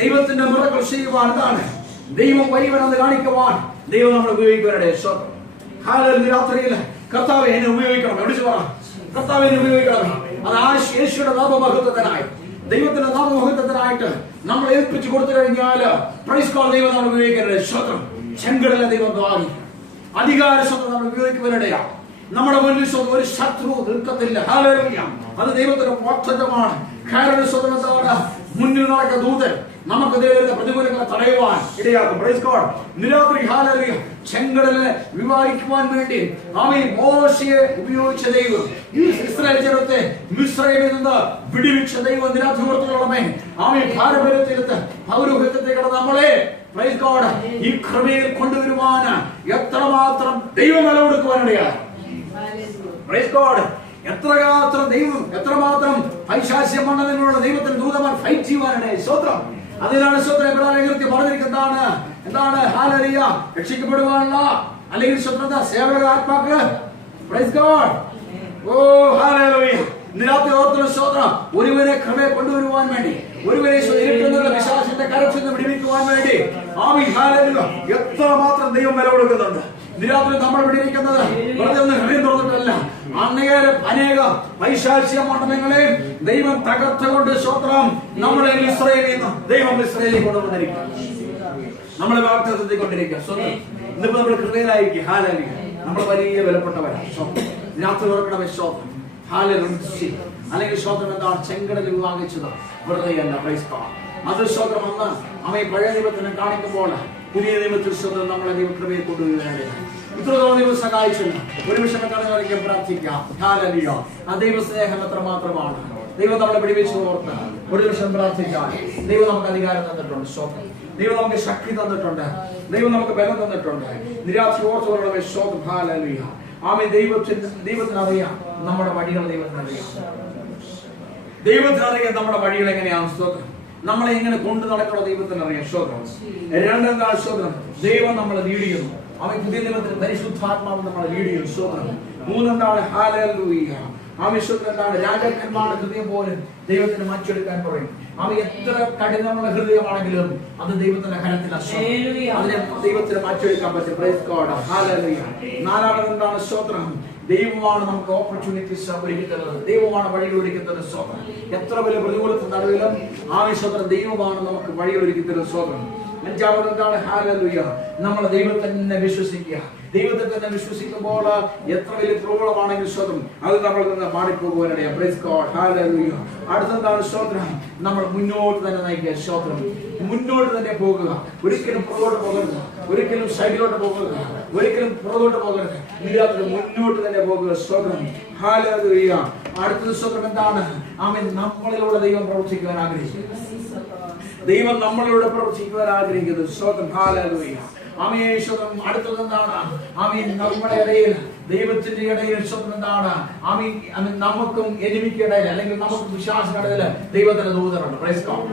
ദൈവത്തിന്റെ മിറക്കിൾ ചെയ്യുവാൻ എന്താണ്? ദൈവം വലിയവനെന്ന് കാണിക്കുവാൻ ദൈവം നമ്മൾ ഉപയോഗിക്കാനുണ്ട്. രാത്രിയിൽ കർത്താവെ എന്നെ ഉപയോഗിക്കണം. എവിടെ പറ, കർത്താവെ എന്നെ ഉപയോഗിക്കണം. അത് യേശുയുടെ നാമമഹത്വത്തിനായി, ദൈവത്തിന്റെ നാമമഹത്വത്തിനായിട്ട് നമ്മൾ ഏൽപ്പിച്ചു കൊടുത്തു കഴിഞ്ഞാൽ പ്രൈസ് ഗോഡ് ദൈവം നമ്മൾ ഉപയോഗിക്കാനുണ്ട്. സ്വന്തം ചെങ്കടലിലെ ദൈവം ദ്വാരി അധികാര സ്വന്തം നമ്മൾ ഉപയോഗിക്കുന്നവരുടെയാണ്. നമ്മുടെ മുന്നിൽ ഒരു ശത്രു നിൽക്കത്തില്ല. ഹല്ലേലൂയ. അത് ദൈവത്തിന്റെ വാഗ്ദത്തമാണ്. കാരണം സ്വന്തം മുന്നിൽ നടക്കുന്ന ദൂതൻ നമുക്ക് പ്രതികൂലങ്ങളെ തടയുവാൻ ഇടയാക്കും. Praise God. നിരാത്രി ഹല്ലേലൂയ ചെങ്കടലിനെ വിവാഹിക്കുവാൻ വേണ്ടി മോശയെ ഉപയോഗിച്ച ദൈവം, ഇസ്രായേൽ ജനത്തെ മിസ്രൈമിൽ നിന്ന് വിടുവിച്ച ദൈവം നിരാത്രി ഓർത്തുകൊള്ളണമേ. പാരമ്പര്യത്തിലെത്ത് പൗരോഹിത്യത്തെ നമ്മളെ പ്രൈസ് ഗോഡ് ഈ കൃപയിൽ കൊണ്ടുവരുവാൻ എത്രമാത്രം ദൈവം വില കൊടുക്കുവാനിടയാണ്. Praise God. എത്രമാത്രം പൈശാചിക മണ്ഡലങ്ങളുള്ള ദൈവത്തിന് ദൂതന്മാർ ഫൈറ്റ് ചെയ്യുവാനിടയായി. സ്തോത്രം. അതിനാണ് പറഞ്ഞിരിക്കുന്നതാണ് എന്താണ്? ഹല്ലേലൂയ. രക്ഷിക്കപ്പെടുവാനുള്ള അല്ലെങ്കിൽ സേവക ആത്മാക്കള്. Praise God. ഓ ഹല്ലേലൂയ. നിരാത്രി ഓർത്തുള്ള സ്തോത്രം. ഒരുവരെ കൃപയെ കൊണ്ടുവരുവാൻ വേണ്ടി, ഒരുവരെ ഇരുട്ടുന്നുള്ള പിശാചിന്റെ കരത്തിൽ നിന്ന് വിടുവിക്കുവാൻ വേണ്ടി ഹല്ലേലൂയ എത്രമാത്രം ദൈവം വില കൊടുക്കുന്നുണ്ട്. നിരാത്രി നമ്മൾ ഇവിടെ ഇരിക്കുന്നത് വെറുതെ ഒന്ന് ഹൃദയം തുറന്നിട്ടല്ല. അനേക പൈശാചിക മണ്ഡലങ്ങളെ ദൈവം തകർത്തുകൊണ്ട് സ്തോത്രം നമ്മളെ ഇസ്രായേലിൽ നിന്ന് ദൈവം ഇസ്രായേലിൽ കൊണ്ടുവന്നിരിക്കുക. നമ്മളെ വാഗ്ദത്തത്തിൽ കൊണ്ടിരിക്കുക. സ്വന്തം ഇന്നിപ്പോ നമ്മൾ കൃപയിലായിരിക്കും. ഹല്ലേലൂയ. നമ്മൾ വലിയ വിലപ്പെട്ടവരാണ്. രാത്രി ഓർക്കണമേ സ്തോത്രം. ഹല്ലേലൂയ. അല്ലെങ്കിൽ സ്തോത്രം എന്താണ്? ചെങ്കടലിൽ വിവാഹിച്ചത് വെറുതെയല്ല. Praise God. അത് സ്തോത്രം അന്ന് പഴയ ദൈവത്തിനെ കാണിക്കുമ്പോൾ പുതിയ ദൈവത്തിൽ സ്വന്തം നമ്മളെ ദൈവകൃപയെ കൊണ്ടുവരുവാനാണ്. ഇത്രത്തോളം ദൈവം സഹായിച്ചില്ല. ഒരു വിഷമം കടന്നു പ്രാർത്ഥിക്കാം. ഹല്ലേലൂയ. ആ ദൈവസ്നേഹം എത്രമാത്രമാണ്. ദൈവം നമ്മളെ പിടിവെച്ച് ഓർത്ത് ഒരു നിമിഷം പ്രാർത്ഥിച്ചാൽ ദൈവം നമുക്ക് അധികാരം തന്നിട്ടുണ്ട്. സ്വന്തം ദൈവം നമുക്ക് ശക്തി തന്നിട്ടുണ്ട്. ദൈവം നമുക്ക് ബലം തന്നിട്ടുണ്ട്. നിരാശ ഓർത്തുകൊള്ളവേ സ്വന്തം. ഹല്ലേലൂയ. ആമേൻ. ദൈവത്തിനറിയാം നമ്മുടെ വഴികൾ. ദൈവത്തിനറിയാം നമ്മുടെ വഴികൾ എങ്ങനെയാണ്. സ്തോത്രം. നമ്മളെ എങ്ങനെ കൊണ്ടു നടക്കണോ ദൈവത്തിനറിയാം. സ്തോത്രം. രണ്ടാം സ്തോത്രം, ദൈവം നമ്മളെ ലീഡ് ചെയ്യുന്നു. അവൻ പുതിയ നിയമത്തിൽ പരിശുദ്ധാത്മാവ് നമ്മളെ ലീഡ് ചെയ്യുന്നു. സ്തോത്രം. മൂന്നെന്താണ്? ഹല്ലേലൂയ. ആവശ്യത്തിലാണ് രാജാക്കന്മാരുടെ ഹൃദയം പോലും ദൈവത്തിന് മാറ്റിയെടുക്കാൻ പറയും. അവ എത്ര കഠിനമുള്ള ഹൃദയമാണെങ്കിലും അത് ദൈവത്തിന്റെ കരത്തിലാണ്. അതിനെ ദൈവത്തിന് മാറ്റിയെടുക്കാൻ പറ്റും. Price God. ഹല്ലേലൂയ. നാലാമത് എന്താണ്? സ്തോത്രം. ദൈവമാണ് നമുക്ക് ഓപ്പർച്യൂണിറ്റീസ് ഒരുക്കുന്നത്. ദൈവമാണ് വഴികൾ ഒരുക്കുന്നത്. സ്തോത്രം. എത്ര വലിയ പ്രതികൂലത്തിന് നടുവിലും ആവശ്യത്തിന് ദൈവമാണ് നമുക്ക് വഴികൾ ഒരുക്കുന്നത്. സ്തോത്രം. അഞ്ചാമത് എന്താണ്? ഹല്ലേലൂയ. നമ്മൾ ദൈവത്തെ തന്നെ വിശ്വസിക്കുക. ദൈവത്തെ തന്നെ വിശ്വസിക്കുമ്പോൾ എത്ര വലിയ പ്രോബ്ലം ആണെങ്കിലും സ്വതം അത് നമ്മൾ നിന്ന് മാറിപ്പോകുവാനിടയാ. Praise God. ഹല്ലേലൂയ. അടുത്തെന്താണ്? സ്തോത്രം. നമ്മൾ മുന്നോട്ട് തന്നെ നയിക്കുക. സ്തോത്രം. മുന്നോട്ട് തന്നെ പോകുക. ഒരിക്കലും പുറകോട്ട് പോകരുത്. ഒരിക്കലും സൈഡിലോട്ട് പോകരുത്. ഒരിക്കലും പുറകോട്ട് പോകരുത്. എല്ലാത്തിലും മുന്നോട്ട് തന്നെ പോകുക. സ്തോത്രം. ഹല്ലേലൂയ. അടുത്ത സ്തോത്രം എന്താണ്? ആമേൻ. നമ്മളിലൂടെ ദൈവം പ്രവർത്തിക്കുവാൻ ആഗ്രഹിക്കുന്നു. ദൈവം നമ്മളിലൂടെ പ്രവർത്തിക്കുവാൻ ആഗ്രഹിക്കുന്നത്. സ്തോത്രം. ഹല്ലേലൂയ. ആമേൻ. സ്തോത്രം. അടുത്തത് എന്താണ്? ആമേൻ. നമ്മുടെ ഇടയിൽ ദൈവത്തിന്റെ ഇടയിൽ സ്തോത്രം എന്താണ്? ആമേൻ. നമുക്കും എനിമിക്ക് ഇടയിൽ അല്ലെങ്കിൽ നമുക്ക് വിശ്വാസികളുടെ ഇടയിൽ ദൈവത്തിന്റെ ദൂതനുണ്ട്. Praise God.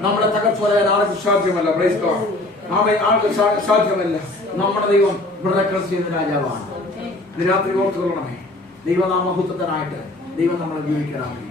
നമ്മുടെ തകർച്ച പറയാൻ ആർക്കും സാധ്യമല്ല. Praise God. ആമേൻ. ആർക്കും സാധ്യമല്ല. നമ്മുടെ ദൈവം മിറക്കിൾസ് ചെയ്യുന്ന രാജാവാണ്. രാത്രി ഓർത്തുകൊള്ളണമേ. ദൈവനാമഹത്വത്തിനായിട്ട് ദൈവം നമ്മളെ ജീവിക്കണം.